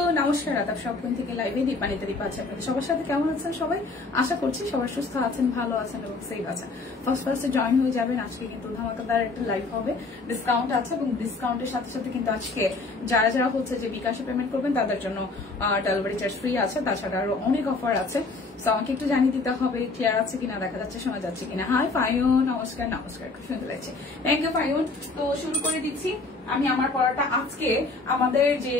Hello নমস্কার আদাব সবগুণ থেকে লাইভে দীপানিতা দীপা আছে আপনাদের সবার সাথে কেমন আছেন সবাই আশা করছি সবাই সুস্থ আছেন ভালো আছেন এবং সেফ আছেন ফার্স্টে জয়েন হয়ে যাবেন আজকে কিন্তু ধামাকাদার একটা লাইভ হবে ডিসকাউন্ট আছে এবং ডিসকাউন্টের সাথে সাথে কিন্তু আজকে যারা যারা হচ্ছে যে বিকাশে পেমেন্ট করবেন তাদের জন্য ডেলিভারি চার্জ ফ্রি আছে তাছাড়া আরো অনেক অফার আছে সো আমাকে একটু জানিয়ে দিতে হবে ক্লিয়ার আছে কিনা দেখা যাচ্ছে শোনা যাচ্ছে কিনা হাই ফাইন নমস্কার নমস্কার খুব সুন্দর লাগছে থ্যাংক ইউ ফাইন তো শুরু করে দিচ্ছি আমি আমার পড়াটা আজকে আমাদের যে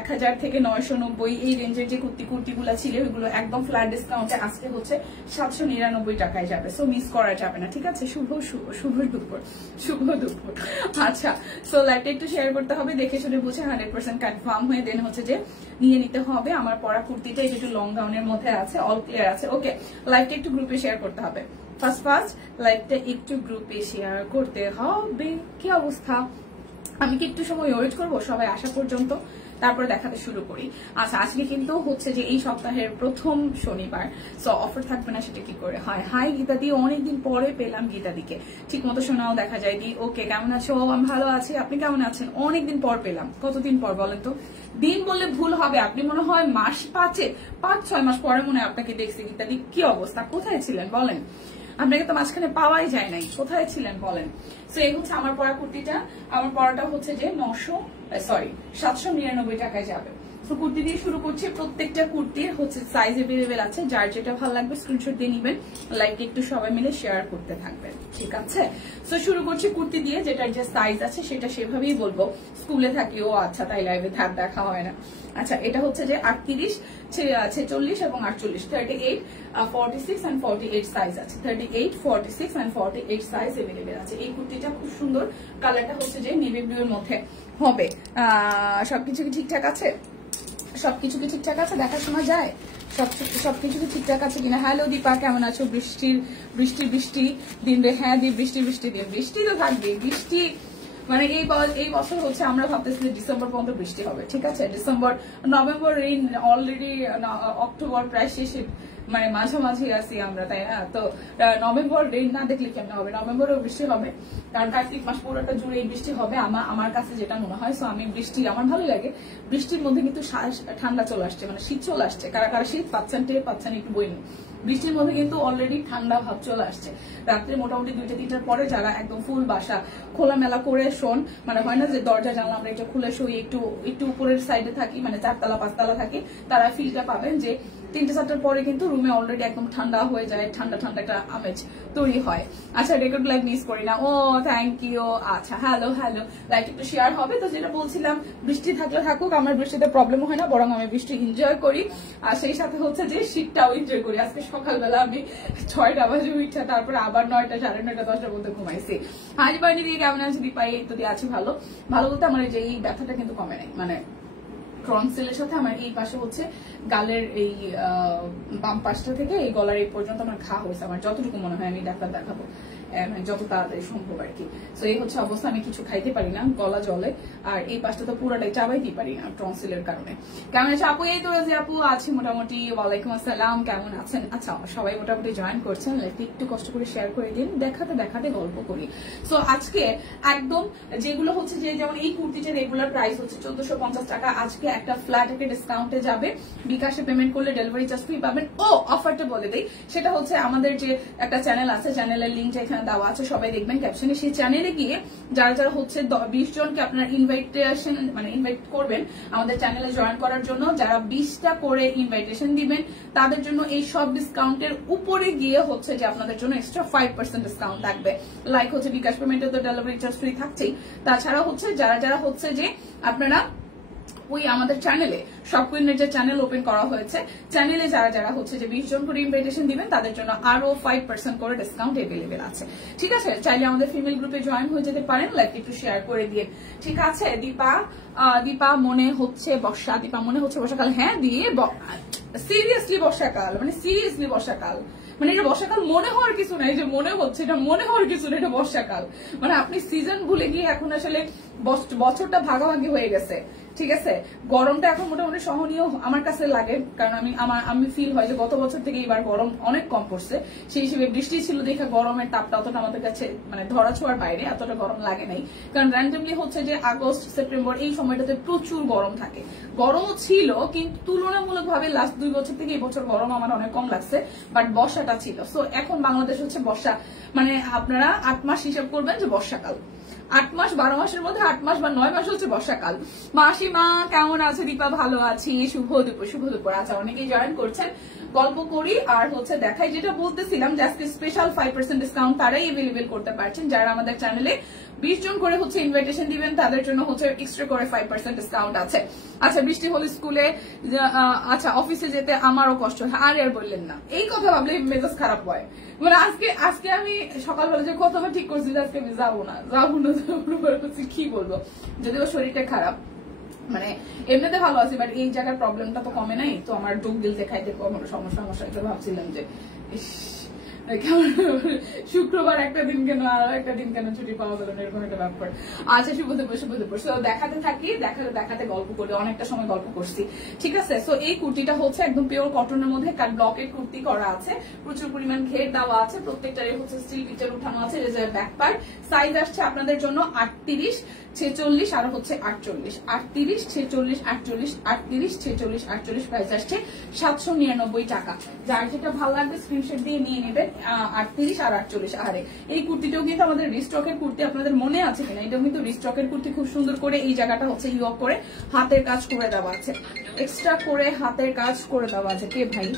1000 থেকে 990 এই রেঞ্জের যে কুর্তিগুলো ছিল ওইগুলো একদম ফ্ল্যাট ডিসকাউন্টে আজকে হচ্ছে 799 টাকায় যাবে সো মিস করা যাবে না ঠিক আছে শুভ দুপুর আচ্ছা সো লাইভটা একটু শেয়ার করতে হবে দেখে শুনে বুঝে 100% কনফার্ম হয়ে দেন হচ্ছে যে নিয়ে নিতে হবে আমার পড়া কুর্তিটা একটু লং গাউনের মধ্যে আছে অল ক্লিয়ার আছে ওকে লাইভটা একটু গ্রুপে শেয়ার করতে হবে ফার্স্ট লাইভটা একটু গ্রুপে শেয়ার করতে হবে কি অবস্থা আমি কি একটু সময় ওয়েট করবো সবাই আসা পর্যন্ত তারপরে দেখাতে শুরু করি আচ্ছা আজকে কিন্তু হচ্ছে যে এই সপ্তাহের প্রথম শনিবার সো অফার থাকবে না সেটা কি করে হয় হাই গীতা দি অনেকদিন পরে পেলাম গীতা দিকে ঠিক মতো শোনাও দেখা যায় দি ওকে কেমন আছো আমি ভালো আছি আপনি কেমন আছেন অনেকদিন পর পেলাম কতদিন পর বলেন তো দিন বললে ভুল হবে আপনি মনে হয় মাস 5-6 মাস পরে মনে হয় আপনাকে দেখছি গীতা দি কি অবস্থা কোথায় ছিলেন বলেন আপনাকে তো মাঝখানে পাওয়াই যায় নাই কোথায় ছিলেন বলেন সো এই হচ্ছে আমার পড়া কুর্তিটা আমার পড়াটা হচ্ছে যে 799 টাকায় যাবে তো কুর্তি দিয়ে শুরু করছি প্রত্যেকটা কুর্তির হচ্ছে সাইজ अवेलेबल আছে যার যেটা ভালো লাগবে স্ক্রিনশট দিয়ে নেবেন লাইক একটু সবাই মিলে শেয়ার করতে থাকবেন ঠিক আছে সো শুরু করছি কুর্তি দিয়ে যেটার যে সাইজ আছে সেটা সেভাবেই বলবো স্কুলে থাকি ও আচ্ছা তাই লাইভে দেখা হয় না আচ্ছা এটা হচ্ছে যে 38 46 এবং 48 38 46 and 48 সাইজ আছে 38 46 and 48 সাইজ अवेलेबल আছে এই কুর্তিটা খুব সুন্দর কালারটা হচ্ছে যে নেভি ব্লু এর মধ্যে হবে সবকিছু কি ঠিকঠাক আছে সবকিছু কি ঠিকঠাক আছে দেখার সময় যায় সবকিছু কি ঠিকঠাক আছে কিনা হ্যালো দীপা কেমন আছো বৃষ্টি দিন রে হ্যাঁ দি বৃষ্টি দিন বৃষ্টি তো থাকবে বৃষ্টি মানে এই বছর হচ্ছে আমরা ভাবতেছি ডিসেম্বর পর্যন্ত বৃষ্টি হবে ঠিক আছে নভেম্বর রেইন অলরেডি অক্টোবর প্রায় শেষে মানে মাঝামাঝি আছি আমরা তাই না তো নভেম্বর রেইন না দেখলে কেমন হবে নভেম্বরেও বৃষ্টি হবে কারণ কার্তিক মাস পুরোটা জুড়ে এই বৃষ্টি হবে আমার কাছে যেটা মনে হয় সো আমি বৃষ্টি আমার ভালো লাগে বৃষ্টির মধ্যে কিন্তু ঠান্ডা চলে আসছে মানে শীত চলে আসছে কারা কারা শীত পাচ্ছেন একটু বইনি বৃষ্টির মধ্যে কিন্তু অলরেডি ঠান্ডা ভাব চলে আসছে রাত্রে মোটামুটি 2-3টার পরে যারা একদম ফুল বাসা খোলামেলা করে শোন মানে হয় না যে দরজা জানলা আমরা একটু খুলে শুই একটু উপরের সাইডে থাকি মানে 4তলা 5তলা থাকি তারা ফিলটা পাবেন যে 3-4টার পরে কিন্তু রুমে অলরেডি একদম ঠান্ডা হয়ে যায় ঠান্ডা একটা আমেজ তৈরি হয় আচ্ছা রেকর্ড লাইভ মিস করি না ও থ্যাংক ইউ আচ্ছা হ্যালো লাইক একটু শেয়ার হবে তো যেটা বলছিলাম বৃষ্টি থাকলে থাকুক আমার বৃষ্টিতে প্রবলেম হয় না বরং আমি বৃষ্টি এনজয় করি আর সেই সাথে হচ্ছে যে শীতটাও এনজয় করি আজকে সকালবেলা আমি 6টা বাজে উঠা তারপরে আবার 9টা 9:30 10টার মধ্যে ঘুমাইছি হাজি বাড়ি দিয়ে কেমন আছে দীপাই তো দিয়ে আছি ভালো বলতে আমার যে এই ব্যথাটা কিন্তু কমে নাই মানে ট্রনসিলের সাথে আমার এই পাশে হচ্ছে গালের এই বাম পাশটা থেকে এই গলার এই পর্যন্ত আমার ঘা হয়েছে আমার যতটুকু মনে হয় আমি ডাক্তার দেখাবো যত তাড়াতাড়ি সম্ভব আর কি তো এই হচ্ছে অবস্থা আমি কিছু খাইতে পারি না গলা জলে আর এই পাশটা তো পুরোটাই চাবাইতে পারি না ট্রনসিলের কারণে কেমন আছে আপু এই তো যে আপু আছি মোটামুটি ওয়ালাইকুম আসসালাম কেমন আছেন আচ্ছা সবাই মোটামুটি জয়েন করছেন একটু কষ্ট করে শেয়ার করে দিন দেখাতে গল্প করি সো আজকে একদম যেগুলো হচ্ছে যে যেমন এই কুর্তিটার রেগুলার প্রাইস হচ্ছে 1450 টাকা আজকে একটা ফ্ল্যাট একটা ডিসকাউন্টে যাবে বিকাশে পেমেন্ট করলে ডেলিভারি চার্জ ফ্রি পাবেন ও অফারটা বলে দেই সেটা হচ্ছে আমাদের যে একটা চ্যানেল আছে চ্যানেলের লিঙ্কটা এখানে দেওয়া আছে সবাই দেখবেন ক্যাপশনে সেই চ্যানেলে গিয়ে যারা হচ্ছে 20 জনকে আপনার ইনভাইটেশন মানে ইনভাইট করবেন আমাদের চ্যানেলে জয়েন করার জন্য যারা 20টা করে ইনভাইটেশন দিবেন তাদের জন্য এই সব ডিসকাউন্টের উপরে গিয়ে হচ্ছে যে আপনাদের জন্য এক্সট্রা 5% ডিসকাউন্ট থাকবে লাইক হচ্ছে বিকাশ পেমেন্টে তো ডেলিভারি চার্জ ফ্রি থাকছেই তাছাড়া হচ্ছে যারা হচ্ছে যে আপনারা ওই আমাদের চ্যানেলে শপকুইনের যে চ্যানেল ওপেন করা হয়েছে চ্যানেলে যারা হচ্ছে যে 20 জন করে ইনভাইটেশন দিবেন তাদের জন্য আরো 5% করে ডিসকাউন্ট अवेलेबल আছে ঠিক আছে চাইলে আমাদের ফিমেল গ্রুপে জয়েন হয়ে যেতে পারেন লাইক একটু শেয়ার করে দিয়ে ঠিক আছে দীপা মনে হচ্ছে বর্ষাকাল হ্যাঁ দিয়ে সিরিয়াসলি বর্ষাকাল মানে এটা বর্ষাকাল মনে হওয়ার কিছু নাই যে মনে হচ্ছে এটা মনে হওয়ার কিছু না এটা বর্ষাকাল মানে আপনি সিজন ভুলে গিয়ে এখন আসলে বছরটা ভাগাভাগি হয়ে গেছে ঠিক আছে, গরমটা এখন মোটামুটি সহনীয় আমার কাছে লাগে, কারণ আমি ফিল হয় যে গত বছর থেকে এবার গরম অনেক কম পড়ছে। সেই হিসেবে বৃষ্টি ছিল দেখে গরমের তাপটা অতটা আমাদের কাছে মানে ধরা ছোঁয়ার বাইরে, এতটা গরম লাগে নাই। কারণ র্যান্ডমলি হচ্ছে যে আগস্ট সেপ্টেম্বর এই সময়টাতে প্রচুর গরম থাকে, গরমও ছিল, কিন্তু তুলনামূলক ভাবে লাস্ট 2 বছর থেকে এই বছর গরম আমার অনেক কম লাগছে, বাট বর্ষাটা ছিল। সো এখন বাংলাদেশ হচ্ছে বর্ষা, মানে আপনারা 8 মাস হিসাব করবেন যে বর্ষাকাল, 8 মাস 12 মাসের মধ্যে 8 মাস বা 9 মাস হচ্ছে বর্ষাকাল। মাসিমা কেমন আছে? দীপা ভালো আছি, শুভ দুপুর। আচ্ছা, অনেকেই জয়েন করছেন, গল্প করি আর হচ্ছে দেখাই। যেটা বলতেছিলাম যে আজকে স্পেশাল 5% ডিসকাউন্ট তারাই এভেলেবেল করতে পারছেন যারা আমাদের চ্যানেলে 20 জন করে হচ্ছে ইনভাইটেশন দিবেন, তাদের জন্য হচ্ছে এক্সট্রা করে 5% ডিসকাউন্ট আছে। আচ্ছা, বৃষ্টি হলে স্কুলে আচ্ছা অফিসে যেতে আমারও কষ্ট হয়, আর বললেন না, এই কথা ভাবলে মেজাজ খারাপ হয়। মানে আজকে আমি সকালবেলা যে কতবার ঠিক করছি আজকে আমি যাবো না কি বলবো, যদিও শরীরটা খারাপ, মানে এমনিতে ভালো আছি, বাট এই জায়গার প্রবলেমটা তো কমে নাই, তো আমার ডুব গিলতে খাইতে সমস্যা এটা ভাবছিলাম যে শুক্রবার একটা দিন কেন আর একটা দিন কেন ছুটি পাওয়া গেল না, এরকম একটা ব্যাপার। আচ্ছা, শুভ দুপুর। দেখাতে থাকি, দেখাতে গল্প করি, অনেকটা সময় গল্প করছি, ঠিক আছে। সো এই কুর্তিটা হচ্ছে একদম পিওর কটনের মধ্যে কাট ব্লকের কুর্তি করা আছে, প্রচুর পরিমাণ ঘের দেওয়া আছে, প্রত্যেকটারই হচ্ছে স্টিল পিকচার উঠানো আছে। ব্যাক পার্ট সাইজ আসছে আপনাদের জন্য 38, 46 আর হচ্ছে 48, 38, 46, 48, 38, 46, 48, প্রাইস আসছে 799 টাকা। যার যেটা ভালো লাগবে স্ক্রিনশট দিয়ে নিয়ে নেবেন। 38 আর 48। আরে এই কুর্তিটাও কিন্তু আমাদের রিস্টকের কুর্তি, আপনাদের মনে আছে কিনা, এটাও কিন্তু রিস্টকের কুর্তি। খুব সুন্দর করে এই জায়গাটা হচ্ছে ইউক করে হাতের কাজ করে দেওয়া আছে, এক্সট্রা করে হাতের কাজ করে দেওয়া আছে। কে ভাই?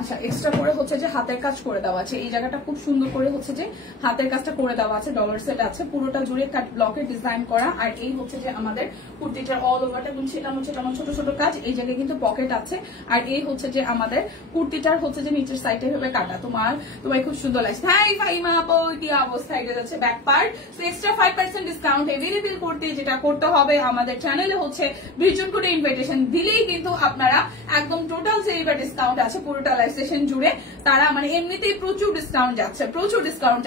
আচ্ছা, এক্সট্রা করে হচ্ছে যে হাতের কাজ করে দেওয়া আছে, এই জায়গাটা খুব সুন্দর করে হচ্ছে যে হাতের কাজটা করে দেওয়া আছে, ডলার সেট আছে, পুরোটা জুড়ে কাট ব্লকের ডিজাইন করা। আর এই হচ্ছে যে আমাদের কুর্তিটার অল ওভারটা এবং ছেটানো ছোট ছোট কাজ, এই জায়গায় কিন্তু পকেট আছে। আর এই হচ্ছে যে আমাদের কুর্তিটার হচ্ছে যে নিচের সাইডে ভাবে কাটা, তোমার খুব সুন্দর লাগছে। হাই ফাইমা আপু, কি অবস্থা? এটা যাচ্ছে back part. So extra 5% discount available করতে যেটা করতে হবে, আমাদের চ্যানেলে হচ্ছে 20 জন করে ইনভাইটেশন দিলেই কিন্তু আপনারা একদম টোটাল যে এবার ডিসকাউন্ট আছে পুরোটা সেশন জুড়ে, তারা মানে এমনিতেই প্রচুর ডিসকাউন্ট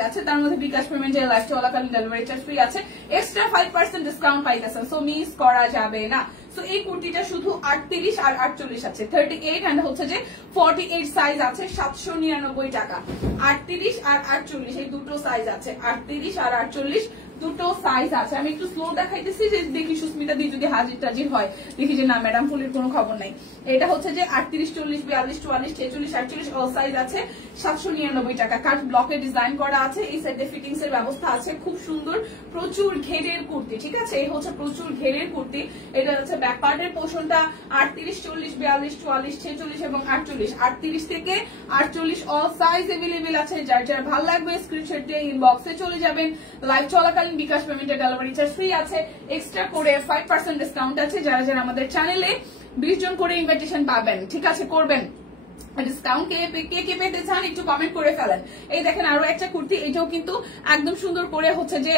যাচ্ছে, তার মধ্যে বিকাশ পেমেন্ট এর লাইফ চলাকালীন ডেলিভারি চার্জ ফ্রি আছে, এক্সট্রা 5% ডিসকাউন্ট পাইতেছেন, সো মিস করা যাবে না। সো এই কুর্তিটা শুধু 38 আর 48 আছে, 38 এন্ড হচ্ছে যে 48 সাইজ আছে 799 টাকা। 38 আর 48 এই দুটো সাইজ আছে, 38 আর 48 দুটো সাইজ আছে। আমি একটু স্লো দেখাইতেছি যে দেখি সুস্মিতা দি যদি হাজির টাজির হয়, দেখি যে না ম্যাডাম ফুলের কোনো খবর নাই। এটা হচ্ছে যে 38, 40, 42, 44, 46, 48 অল সাইজ আছে, 799 টাকা। কাট ব্লকে ডিজাইন করা আছে, এই সাইডে ফিটিংস এর ব্যবস্থা আছে, খুব সুন্দর প্রচুর ঘেরের কুর্তি, ঠিক আছে। এই হচ্ছে প্রচুর ঘেরের কুর্তি। এটা হচ্ছে ব্যাক পার্টের পোর্শনটা 38, 40, 42, 44, 46 এবং 48, 38 থেকে 48 অল সাইজ এভেলেবেল আছে। যার যার ভালো লাগবে স্ক্রিনশট দিয়ে ইনবক্সে চলে যাবেন। লাইভ চলাকালীন বিকাশ পেমেন্টের ডেলিভারি চার্জ ফ্রি আছে, এক্সট্রা করে 5% ডিসকাউন্ট আছে। যারা যারা আমাদের চ্যানেলে 20 জন করে ইনভাইটেশন পাবেন, ঠিক আছে, করবেন ডিসকাউন্ট। কে পেতে চান একটু কমেন্ট করে ফেলেন। এই দেখেন আরো একটা কুর্তি, এটাও কিন্তু একদম সুন্দর করে হচ্ছে যে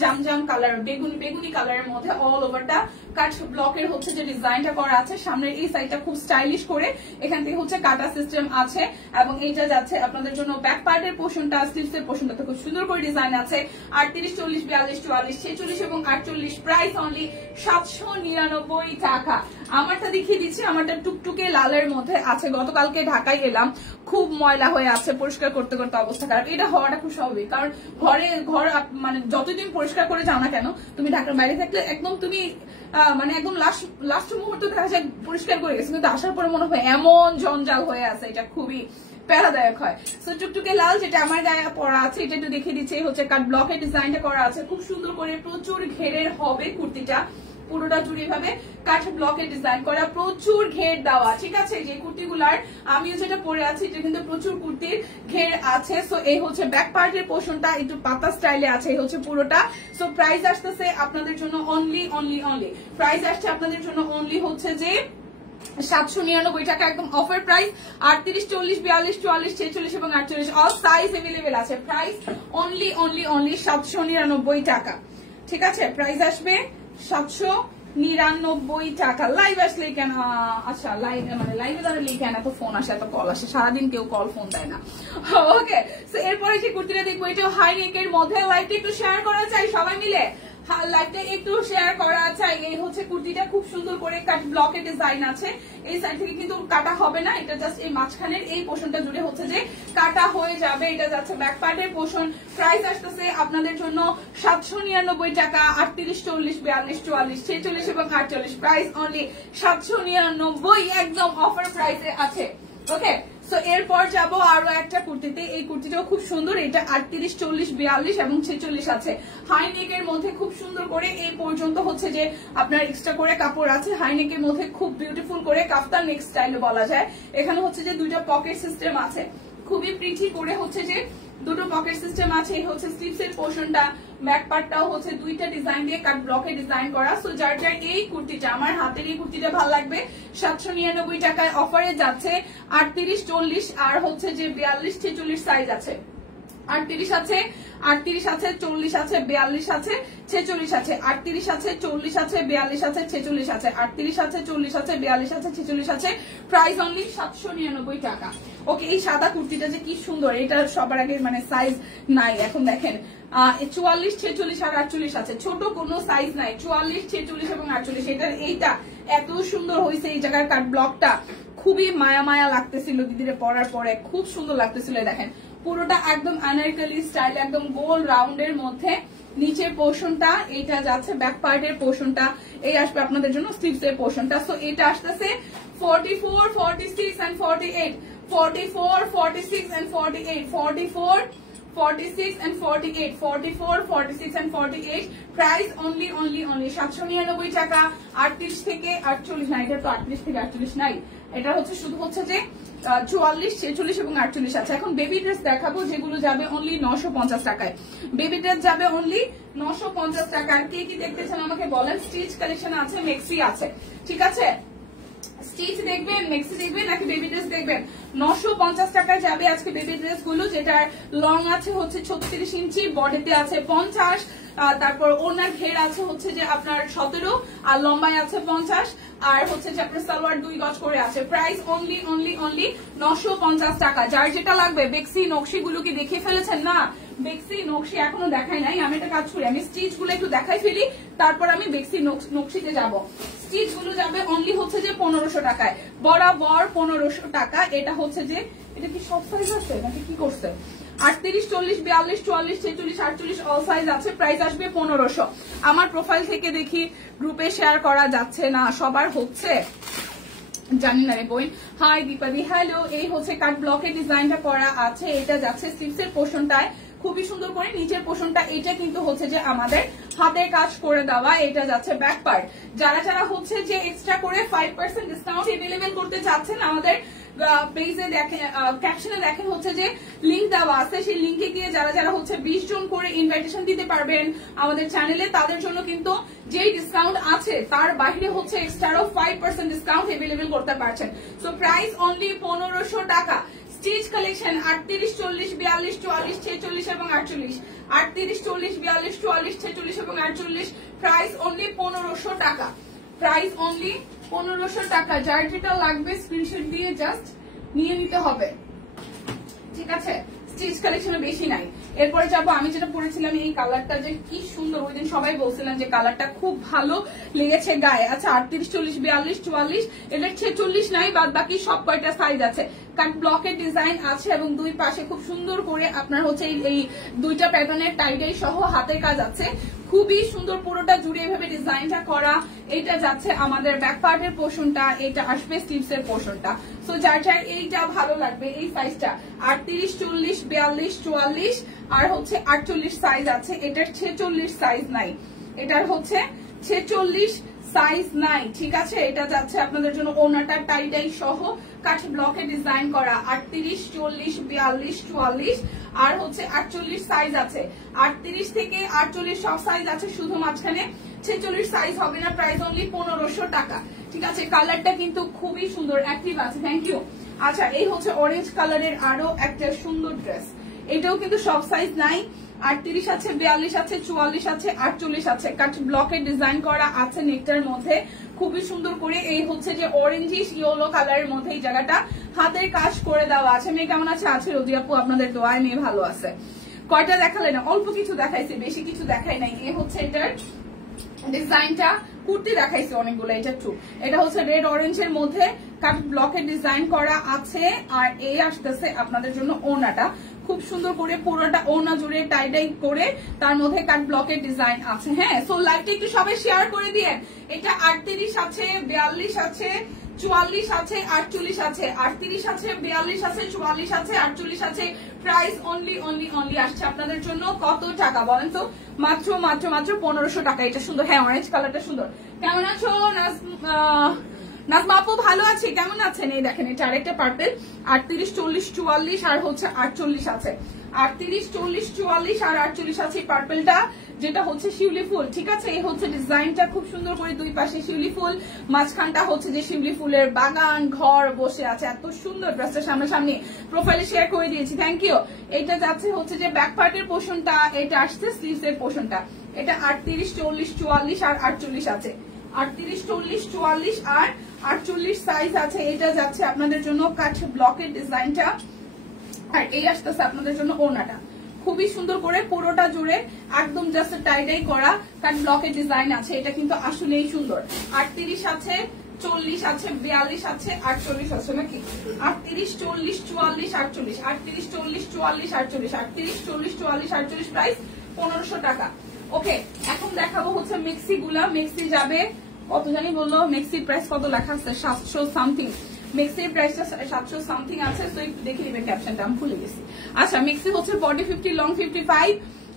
জাম কালার, বেগুনি কালারের মধ্যে অল ওভারটা কাট ব্লকের হচ্ছে যে ডিজাইনটা করা আছে। সামনের এই সাইডটা খুব স্টাইলিশ করে এখান থেকে হচ্ছে কাটা সিস্টেম আছে, এবং এইটা যাচ্ছে আপনাদের জন্য ব্যাক পার্টের পোর্শনটা, স্লিভসের পোর্শনটা খুব সুন্দর করে ডিজাইন আছে। 38, 40, 42, 44, 46 এবং 48, প্রাইস অনলি 799 টাকা। আমারটা দেখিয়ে দিচ্ছি, আমারটা টুকটুকে লালের মধ্যে আছে। গতকালকে ঢাকায় এলাম, খুব ময়লা হয়ে আছে, পরিষ্কার করতে করতে অবস্থা খারাপ। এটা হওয়াটা খুব স্বাভাবিক, কারণ ঘর মানে যতদিন পরিষ্কার করে যাও না কেন, তুমি ঢাকার বাইরে থাকলে একদম তুমি মানে একদম লাস্ট মুহূর্ত দেখা যায় পরিষ্কার করে গেছে, কিন্তু আসার পরে মনে হয় এমন জঞ্জাল হয়ে আছে, এটা খুবই প্যারাদায়ক হয়। সো টুকটুকে লাল যেটা আমার গায়ে পরা আছে, এটা একটু দেখিয়ে দিচ্ছে। হচ্ছে কাট ব্লকের ডিজাইনটা করা আছে, খুব সুন্দর করে প্রচুর ঘেরের হবে কুর্তিটা, পুরোটা জুড়ে ভাবে কাঠ ব্লকের ডিজাইন করা, প্রচুর ঘের দেওয়া, ঠিক আছে। যে কুর্তিগুলার আমিও যেটা পরে আছি, এটা কিন্তু প্রচুর কুর্তির ঘের আছে। সো এই হচ্ছে ব্যাক পার্টের পোর্শনটা একটু পাতা স্টাইলে আছে, এই হচ্ছে পুরোটা। সো প্রাইস আসতেছে আপনাদের জন্য অনলি প্রাইস আসছে আপনাদের জন্য অনলি হচ্ছে যে 799 টাকা, একদম অফার প্রাইস। 38, 40, 42, 44, 46 এবং 48 অল সাইজ এভেলেবেল আছে। প্রাইস অনলি 799 টাকা, ঠিক আছে। প্রাইস আসবে 799 99 টাকা। লাইভ আসলে কেন, আচ্ছা লাইভ মানে লাইভে দাঁড়ালেই কেন এত ফোন আসে, এত কল আসে, সারাদিন কেউ কল ফোন দেয় না। ওকে, সো এরপরে যে কুর্তিটা দেখবো এটা হাই নেকের মধ্যে। লাইভটা একটু শেয়ার করা চাই সবাই মিলে, লাইভটা একটু শেয়ার করা চাই। এই হচ্ছে কুর্তিটা, খুব সুন্দর করে কাট ব্লকের ডিজাইন আছে। এই সাইড থেকে কিন্তু কাটা হবে না, এটা জাস্ট এই মাঝখানের এই পোর্শনটা জুড়ে হচ্ছে যে কাটা হয়ে যাবে। এটা যাচ্ছে ব্যাক পার্টের পোর্শন। প্রাইস আসতেছে আপনাদের জন্য 799 টাকা। 38, 40, 42, 44, 46 এবং 48, প্রাইস অনলি 799, একদম অফার প্রাইসে আছে। ওকে, সো এরপর যাব আরো একটা কুর্তিতে। এই কুর্তিটাও খুব সুন্দর, এটা 38, 40, 42 এবং 46 আছে। হাই নেকের মধ্যে খুব সুন্দর করে এই পর্যন্ত হচ্ছে যে আপনার এক্সট্রা করে কাপড় আছে। হাই নেকের মধ্যে খুব বিউটিফুল করে কাফতান নেক স্টাইলে বলা যায়। এখানে হচ্ছে যে দুইটা পকেট সিস্টেম আছে, খুবই প্রিটি করে হচ্ছে যে দুটো পকেট সিস্টেম আছে। এই হচ্ছে স্লিভস এর পোর্শনটা, ব্যাক পার্টটাও হচ্ছে দুইটা ডিজাইন দিয়ে কাট ব্লকে ডিজাইন করা। সো যার যার এই কুর্তিটা, আমার হাতের এই কুর্তিটা ভালো লাগবে, 799 টাকায় অফারে যাচ্ছে। 38, 40 আর হচ্ছে যে 42, 46 সাইজ আছে। 38 আছে, 38 আছে, 40 আছে, 42 আছে, 46 আছে, 38 আছে, 40 আছে, 42 আছে, 46 আছে, 38 আছে, 40 আছে, 42 আছে, 46 আছে, প্রাইস অনলি 799 টাকা। ওকে, এই সাদা কুর্তিটা যে কি সুন্দর, এটা সবার আগে মানে সাইজ নাই। এখন দেখেন 44, 46 আর 48 আছে, ছোট কোনো সাইজ নাই। 44, 46 এবং 48, এটার এইটা এত সুন্দর হয়েছে। এই জায়গার কাট ব্লকটা খুবই মায়া মায়া লাগতেছিল দিদিরে পরার পরে, খুব সুন্দর লাগতেছিল। দেখেন পুরোটা একদম আনারকলি স্টাইল, একদম গোল রাউন্ডের মধ্যে। নিচের পোর্শনটা এইটা যাচ্ছে, ব্যাক পার্টের পোর্শনটা এই আসবে আপনাদের জন্য স্লিভস এর পোর্শনটা। সো এটা আসতেছে 44, 46 and 48, 44, 46 and 48, 44, 46 and 48, 44, 46 and 48, price only 799 টাকা। 38 থেকে 48 না, এটা তো 38 থেকে 48 নাই, এটা হচ্ছে শুধু হচ্ছে যে 44, 46 এবং 48 আছে। এখন বেবি ড্রেস দেখাবো যেগুলো যাবে অনলি 950 টাকায়। বেবি ড্রেস যাবে অনলি 950 টাকা। আর কে কি দেখতেছেন আমাকে বলেন। স্টিচ কালেকশন আছে, মেক্সি আছে, ঠিক আছে? স্টিচ দেখবেন, মেক্সি দেখবেন নাকি বেবি ড্রেস দেখবেন? 950 টাকায় যাবে আজকে বেবি ড্রেস গুলো, যেটার লং আছে হচ্ছে 36 ইঞ্চি, বডিতে আছে 50, তারপর ওনার ঘের আছে হচ্ছে যে আপনার 17 আর লম্বায় আছে 50, আর হচ্ছে যে আপনার সালোয়ার 2 গজ করে আছে। প্রাইস অনলি 950 টাকা। যার যেটা লাগবে। বেক্সি নকশি গুলো কি দেখে ফেলেছেন? না, বেক্সি নকশি এখনো দেখাই নাই। আমি একটা কাজ করি, আমি স্টিচ গুলো একটু দেখাই ফেলি, তারপর আমি বেক্সি নকশিতে যাব। স্টিচ গুলো যাবে অনলি হচ্ছে যে 1500 টাকায়, বরাবর 1500 টাকা। এটা হচ্ছে যে এটা কি সব সাইজ আছে নাকি কি করছে? 38, 40, 42, 44, 46, 48 অল সাইজ আছে। প্রাইস আসবে 1500। আমার প্রোফাইল থেকে দেখি গ্রুপে শেয়ার করা যাচ্ছে না, সবার হচ্ছে জানি না রে বোন। হাই দীপাদি, হ্যালো। এই হচ্ছে কাট ব্লকের ডিজাইনটা করা আছে। এটা যাচ্ছে স্লিভস এর পোর্শনটায় খুবই সুন্দর করে। নিচের পোর্শনটা এটা কিন্তু হচ্ছে যে আমাদের হাতের কাজ করে দেওয়া। এটা যাচ্ছে ব্যাক পার্ট। যারা যারা হচ্ছে যে এক্সট্রা করে 5% ডিসকাউন্ট এভেলেবেল করতে চাচ্ছেন, আমাদের পেজে দেখেন, ক্যাপশনে দেখেন হচ্ছে যে লিঙ্ক দেওয়া আছে। সেই লিঙ্কে গিয়ে যারা যারা হচ্ছে 20 জন করে ইনভাইটেশন দিতে পারবেন আমাদের চ্যানেলে, তাদের জন্য কিন্তু যেই ডিসকাউন্ট আছে তার বাইরে হচ্ছে এক্সট্রা 5% ডিসকাউন্ট এভেলেবেল করতে পারছেন। সো প্রাইস অনলি 1500 টাকা। স্টিচ কালেকশন 38, 40, 42, 44, 46 এবং 48, 38, 40, 42, 44, 46 এবং 48, প্রাইস অনলি 1500 টাকা। প্রাইস অনলি 1500 টাকা। যার যেটা লাগবে স্ক্রিনশট দিয়ে জাস্ট নিয়ে নিতে হবে, ঠিক আছে? স্টিচ কালেকশনে বেশি নাই। এরপরে যাবো, আমি যেটা পরেছিলাম এই কালারটা যে কি সুন্দর, ওই দিন সবাই বলছিলেন যে কালারটা খুব ভালো লেগেছে গায়ে। আচ্ছা 38, 40, 42, 44, এটা 46 নাই, বাদ বাকি সব কয়টা সাইজ আছে। কাট ব্লকের ডিজাইন আছে এবং দুই পাশে খুব সুন্দর করে আপনার হচ্ছে এই দুইটা প্যাটার্নের টাইডাই সহ হাতের কাজ আছে। খুবই সুন্দর, পুরোটা জুড়ে এভাবে ডিজাইনটা করা। এটা যাচ্ছে আমাদের ব্যাক পার্টের পোর্শনটা, এটা আসবে স্লিভস এর পোর্শনটা। সো যার যার এইটা ভালো লাগবে, এই সাইজটা 38, 40, 42, 44 আর হচ্ছে 48 সাইজ আছে। এটার 46 সাইজ নাই, এটার হচ্ছে 46 সাইজ নাই, ঠিক আছে? এটা যাচ্ছে আপনাদের জন্য ওনাটা টাইডাই সহ কাঠ ব্লকে ডিজাইন করা। 38, 40, 42, 44 আর হচ্ছে 48 সাইজ আছে। 38 থেকে 48 সব সাইজ আছে, শুধু মাঝখানে 46 সাইজ হবে না। প্রাইস অনলি 1500 টাকা, ঠিক আছে? কালারটা কিন্তু খুবই সুন্দর, অ্যাক্টিভ আছে। Thank you. আচ্ছা, এই হচ্ছে অরেঞ্জ কালারের আরো একটা সুন্দর ড্রেস। এটাও কিন্তু সব সাইজ নাই, 38 আছে, 42 আছে, 44 আছে, 48 আছে। কাট ব্লকের ডিজাইন করা আছে নেকটার মধ্যে খুবই সুন্দর করে। এই হচ্ছে যে অরেঞ্জিশ ইয়েলো কালারের মধ্যে এই জায়গাটা হাতের কাজ করে দেওয়া আছে। মেয়ে কেমন আছে? আছে রোজি আপু, আপনাদের দোয়ায় মেয়ে ভালো আছে। কয়টা দেখালে না, অল্প কিছু দেখাইছে, বেশি কিছু দেখাই নাই। এই হচ্ছে এটার ডিজাইনটা, কুর্তি দেখাইছে অনেকগুলো, এটা টু। এটা হচ্ছে রেড অরেঞ্জের মধ্যে কাট ব্লকের ডিজাইন করা আছে। আর এই আসতেছে আপনাদের জন্য ওড়নাটা, খুব সুন্দর করে পুরোটা ওড়না জুড়ে টাই ডাই করে তার মধ্যে কাট ব্লকের ডিজাইন আছে। হ্যাঁ, সো লাইভটা একটু সবাই শেয়ার করে দিয়ে। এটা 38 আছে, 42 আছে, 44 আছে, 48 আছে, 38 আছে, 42 আছে, 44 আছে, 48 আছে। প্রাইস অনলি আসছে আপনাদের জন্য কত টাকা বলেন তো? মাত্র 1500 টাকা। এটা সুন্দর, হ্যাঁ অরেঞ্জ কালারটা সুন্দর। কেমন আছো নাজমা আপু? ভালো আছি, কেমন আছেন? এই দেখেন এটা আরেকটা পার্পেল, 38, 40, 44 আর হচ্ছে 48 আছে। 38, 40, 44 আর 48 আছে পার্পেলটা, যেটা হচ্ছে শিউলি ফুল। ঠিক আছে, এই হচ্ছে ডিজাইনটা, খুব সুন্দর করে দুই পাশে শিউলি ফুল, মাঝখানটা হচ্ছে যে শিউলি ফুলের বাগান ঘর বসে আছে। এত সুন্দর ড্রেসটা সামনাসামনি প্রোফাইলে শেয়ার করে দিয়েছি, থ্যাংক ইউ। এটা যাচ্ছে হচ্ছে যে ব্যাক পার্টের পোর্শনটা, এটা আসছে স্লিভস এর পোর্শনটা। এটা 38, 40, 44 আর 48 আছে। 38, 40, 44 আর 48 সাইজ আছে। এটা যাচ্ছে আপনাদের জন্য কাট ব্লকের ডিজাইনটা। আর এই আসতেছে আপনাদের জন্য ওড়নাটা, খুবই সুন্দর করে পুরোটা জুড়ে একদম জাস্ট টাই ডাই করা কাট ব্লকের ডিজাইন আছে। এটা কিন্তু আসলেই সুন্দর। 38 আছে, 40 আছে, 42 আছে, 48 আছে নাকি? 38, 40, 44, 48, 38, 40, 44, 48, 38, 40, 44, 48, প্রাইস 1500 টাকা। ওকে, এখন দেখাবো হচ্ছে মেক্সি গুলা। মেক্সি যাবে কত জানি বললো, মেক্সির প্রাইস কত লেখা আছে? 700 সামথিং। মেক্সির প্রাইসটা 700 সামথিং আছে, তো একটু দেখে নিবে ক্যাপশনটা, আমি ভুলে গেছি। আচ্ছা, মেক্সি হচ্ছে বডি 50, লং 55।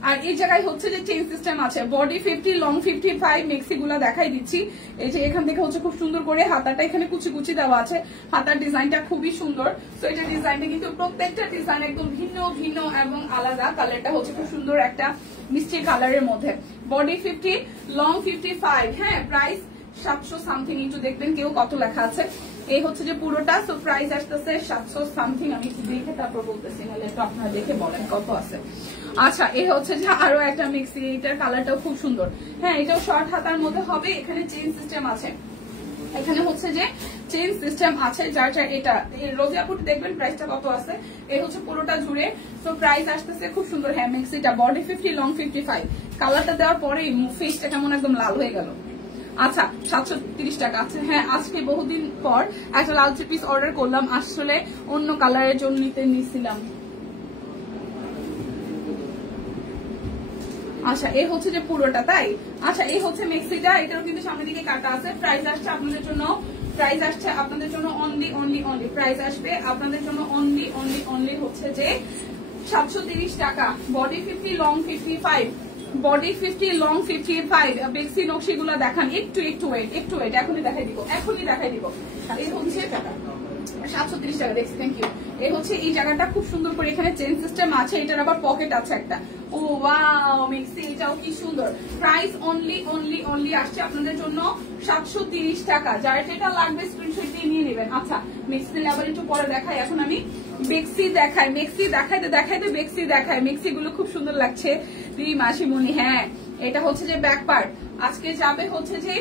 আর এই জায়গায় হচ্ছে যে চেইন সিস্টেম আছে। বডি 50, লং 55 মেক্সি গুলা দেখাই দিচ্ছি। এই যে এখান থেকে হচ্ছে খুব সুন্দর করে হাতাটা এখানে কুচি কুচি দেওয়া আছে। হাতার ডিজাইনটা খুবই সুন্দর। তো এটা ডিজাইনটা কিন্তু প্রত্যেকটা ডিজাইন একদম ভিন্ন ভিন্ন এবং আলাদা। কালারটা হচ্ছে খুব সুন্দর একটা মিষ্টি কালারের মধ্যে। Body 50, long 55। হ্যাঁ, প্রাইস 700 সামথিং। একটু দেখবেন কেউ কত লেখা আছে। এই হচ্ছে যে পুরোটা, সো প্রাইস আসতেছে 700 সামথিং। আমি দেখে তারপর বলতেছি, নাহলে তো আপনারা দেখে বলেন কত আছে। আচ্ছা, এই হচ্ছে যে আরো একটা মিক্সি, এটার কালারটাও খুব সুন্দর। হ্যাঁ, এটাও শর্ট হাতার মধ্যে হবে। এখানে চেইন সিস্টেম আছে, এখানে হচ্ছে যে চেইন সিস্টেম আছে। যার এটা রোজি আপুর দেখবেন প্রাইসটা কত আছে। এই হচ্ছে পুরোটা জুড়ে, তো প্রাইস আসতেছে খুব সুন্দর। হ্যাঁ, মিক্সিটা বডি 50, লং 55। কালারটা দেওয়ার পরেই ফেসটা কেমন একদম লাল হয়ে গেল। আচ্ছা, 730 টাকা আছে। হ্যাঁ, আজকে বহুদিন পর একটা লাল পিস অর্ডার করলাম, আসলে অন্য কালারের জন্য নিয়েছিলাম। আচ্ছা, এই হচ্ছে যে পুরোটা, তাই? আচ্ছা, এই হচ্ছে মেক্সিটা, এটারও কিন্তু সামনের দিকে কাটা আছে। প্রাইস আসছে আপনাদের জন্য, প্রাইস আসছে আপনাদের জন্য অনলি প্রাইস আসবে আপনাদের জন্য অনলি হচ্ছে যে 730 টাকা। Body 50, long 55। Body 50, long 55। বেক্সি নকশিগুলো দেখান, একটু ওয়েট, এখনই দেখাই দিব। এই হচ্ছে টাকা 730 টাকা। দেখছি, থ্যাংক ইউ। এই হচ্ছে এই জায়গাটা খুব সুন্দর করে এখানে চেইন সিস্টেম আছে। এটার আবার পকেট আছে একটা। ও ওয়াও, মেক্সি এটাও কি সুন্দর। প্রাইস অনলি আসছে আপনাদের জন্য 730 টাকা। যার যেটা লাগবে স্ক্রিনশট দিয়ে নিয়ে নেবেন। আচ্ছা, মেক্সি আবার একটু পরে দেখাই। এখন আমি বেক্সি দেখাই। মেক্সি দেখাইতে বেক্সি দেখাই। মেক্সি গুলো খুব সুন্দর লাগছে দিদি মাসিমণি। হ্যাঁ, এটা হচ্ছে যে ব্যাক পার্ট। আজকে যাবে হচ্ছে যে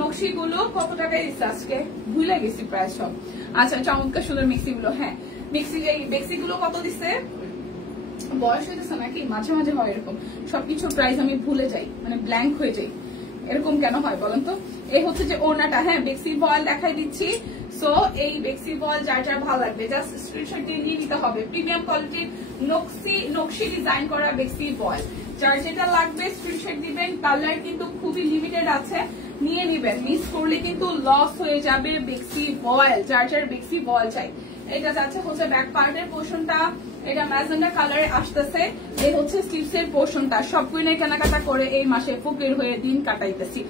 নকশি গুলো কত টাকায় দিচ্ছে আজকে ভুলে গেছি প্রায় সব। আচ্ছা, চমৎকার সুন্দর মিক্সি গুলো। হ্যাঁ, বেক্সি গুলো কত দিচ্ছে? বয়স হয়েছে নাকি, মাঝে মাঝে হয় এরকম, সবকিছু প্রাইস আমি ভুলে যাই, মানে ব্ল্যাঙ্ক হয়ে যাই। এরকম কেন হয় বলেন তো? এই হচ্ছে যে ওড়নাটা। হ্যাঁ, বেক্সি বয়েল দেখাই দিচ্ছি। সো এই বেক্সি বয়েল যার ভালো লাগবে জাস্ট স্ক্রিনশট দিয়ে নিয়ে নিতে হবে। প্রিমিয়াম কোয়ালিটির নকশি ডিজাইন করা বেক্সি বয়েল, যার যেটা লাগবে স্ক্রিনশট দিবেন। কালার কিন্তু খুবই লিমিটেড আছে, নিয়ে নিবেন। মিস করলে কিন্তু লস হয়ে যাবে। বেক্সি বয়েল, যার বেক্সি বয়েল চাই। এটা যাচ্ছে হচ্ছে ব্যাক পার্টের পোর্শনটা, এটা ম্যাজেন্ডা কালারে আসতেছে। এই হচ্ছে স্লিভস এর পোর্শনটা। সবগুলো কেনাকাটা করে এই মাসে ফকির হয়ে দিন কাটাইতেছি।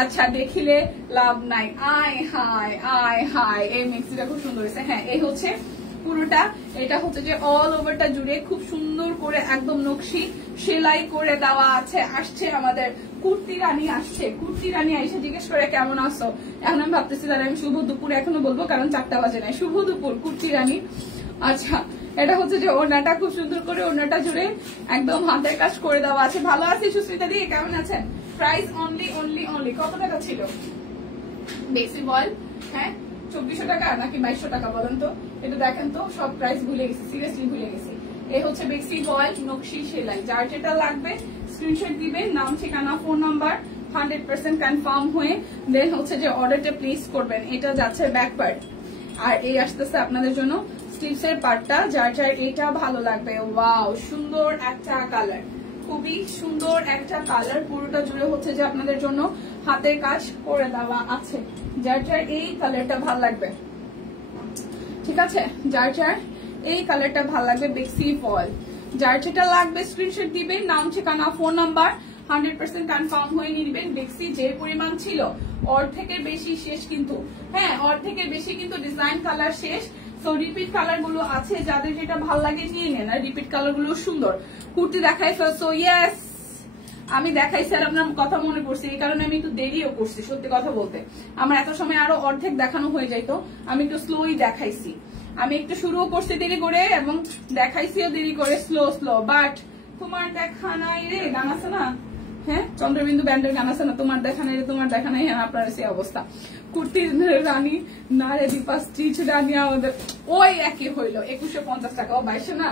আচ্ছা, দেখিলে লাভ নাই। আয় হায়, এই মিক্সিটা খুব সুন্দর হয়েছে। হ্যাঁ, এই হচ্ছে পুরোটা। এটা হচ্ছে যে অল ওভারটা জুড়ে খুব সুন্দর করে একদম নকশি সেলাই করে দেওয়া আছে। আসছে আমাদের কুর্তি রানী, আসছে কুর্তি রানী। এসে জিজ্ঞেস করে কেমন আছো। এখন আমি ভাবতেছি তাহলে আমি শুভ দুপুর এখনো বলবো, কারণ 4টা বাজে নাই। শুভ দুপুর কুর্তি রানী। আচ্ছা, এটা হচ্ছে যে ওড়নাটা খুব সুন্দর করে ওড়নাটা জুড়ে একদম হাতের কাজ করে দেওয়া আছে। ভালো আছি সুস্মিতা দি, কেমন আছেন? প্রাইস অনলি অনলি অনলি কত টাকা ছিল? বেক্সি বল, হ্যাঁ 2400 টাকা নাকি 2200 টাকা বলেন তো? এটা দেখেন তো, সব প্রাইস ভুলে গেছি, সিরিয়াসলি ভুলে গেছি। এই হচ্ছে বেক্সি বল নকশি সেলাই, যার যেটা লাগবে স্ক্রিনশট দিবেন, নাম ঠিকানা ফোন নাম্বার 100% কনফার্ম হয়ে দেন হচ্ছে যে অর্ডারটা প্লেস করবেন। এটা যাচ্ছে ব্যাক পার্ট, আর এই আসতেছে আপনাদের জন্য স্লিভস এর পার্টটা। যার যার এটা ভালো লাগবে, ওয়াও সুন্দর একটা কালার, খুবই সুন্দর একটা কালার, পুরোটা জুড়ে হচ্ছে যে আপনাদের জন্য হাতের কাজ করে দেওয়া আছে। যার যার এই কালারটা ভালো লাগবে, ঠিক আছে, যার যার এই কালারটা ভালো লাগবে বেক্সি বল, যার যেটা লাগবে স্ক্রিনশট দিবেন, নাম ঠিকানা ফোন নাম্বার 100% কনফার্ম হয়ে নিবেন। বেক্সি যে পরিমাণ ছিল অর্ধেকের বেশি শেষ কিন্তু, হ্যাঁ অর্ধেকের বেশি কিন্তু ডিজাইন কালার শেষ। সো রিপিট কালার গুলো আছে, যাদের যেটা ভালো লাগে নিয়ে নেন, আর রিপিট কালার গুলো সুন্দর। কুর্তি দেখাই ফেলছো, ইয়েস আমি দেখাইছি আর আপনার কথা মনে পড়ছে, এই কারণে আমি একটু দেরিও করছি। সত্যি কথা বলতে আমার এত সময় আরো অর্ধেক দেখানো হয়ে যাইতো, আমি একটু স্লোই দেখাইছি। আমি একটু শুরুও করছি দেরি করে এবং দেখাইছিও দেরি করে, স্লো স্লো। বাট তোমার দেখা নাই রে গান আছে না, হ্যাঁ চন্দ্রবিন্দু ব্যান্ডের গান আছে না, তোমার দেখা নাই রে তোমার দেখা নাই, হ্যাঁ আপনার সেই অবস্থা। কুর্তির রানী না রে দীপা স্টিচ রানী আমাদের ওই একই হইলো 2150 টাকা। ও 2200 না,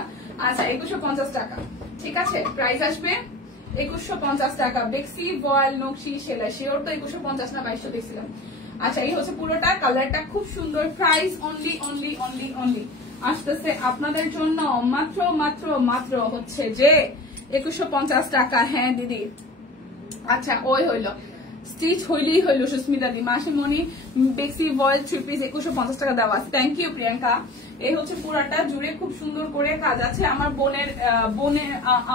আচ্ছা 2150 টাকা, ঠিক আছে। প্রাইস আসবে 2150 টাকা। বেক্সি বয়েল নকশি সেলাই, শিওর তো 2150 না 2200 দেখছিলাম। আচ্ছা এই হচ্ছে পুরোটা, কালারটা খুব সুন্দর। Price only only only only আসতেছে আপনাদের জন্য মাত্র মাত্র মাত্র হচ্ছে যে 2150 টাকা। হ্যাঁ দিদি, আচ্ছা ওই হইলো স্টিচ হইলেই হইলো সুস্মিতা দি। মাসিমণি বেক্সি বয়েল 3 পিস 2150 টাকা দেওয়া আছে। Thank you Priyanka. এই হচ্ছে পুরাটা জুড়ে খুব সুন্দর করে কাজ আছে। আমার বোনের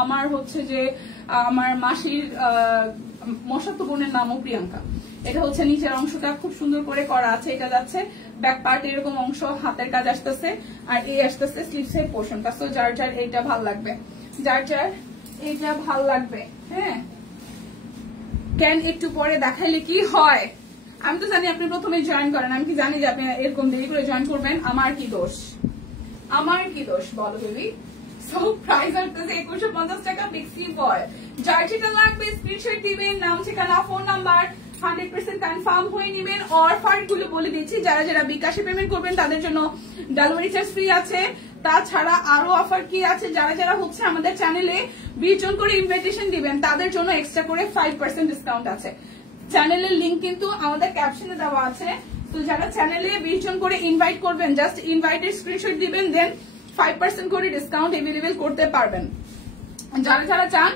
আমার হচ্ছে যে আমার মাসির মশাতো বোনের নামও প্রিয়াঙ্কা। এটা হচ্ছে নিচের অংশটা খুব সুন্দর করে করা আছে, এটা যাচ্ছে ব্যাক পার্ট এরকম অংশ, হাতের কাজ আসতেছে, আর এই আসতেছে স্লিভস এর পোর্শনটা। সো যার যার এইটা ভাল লাগবে, যার যার এইটা ভাল লাগবে, হ্যাঁ কেন একটু পরে দেখাইলে কি হয়? আমি তো জানি আপনি প্রথমে জয়েন করেন, আমি কি জানি যে আপনি এরকম দেরি করে জয়েন করবেন? আমার কি দোষ, আমার কি দোষ বলো বেবি? সো প্রাইস আসতেছে 2150 টাকা বেক্সি বয়েল। যার যেটা লাগবে স্ক্রিনশট দিবেন, নাম ঠিকানা ফোন নাম্বার 100% কনফার্ম হয়ে নেবেন। অফার গুলো বলে দিচ্ছি, যারা যারা বিকাশে পেমেন্ট করবেন তাদের জন্য ডেলিভারি চার্জ ফ্রি আছে। তাছাড়া আরো অফার কি আছে, যারা যারা হচ্ছে আমাদের চ্যানেলে 20 জন করে ইনভাইটেশন দিবেন তাদের জন্য এক্সট্রা করে 5% ডিসকাউন্ট আছে। চ্যানেলের লিংক কিন্তু আমাদের ক্যাপশনে দেওয়া আছে। তো যারা চ্যানেলে 20 জন করে ইনভাইট করবেন, জাস্ট ইনভাইটের স্ক্রিনশট দিবেন, দেন 5% করে ডিসকাউন্ট এভেলেবেল করতে পারবেন। যারা যারা চান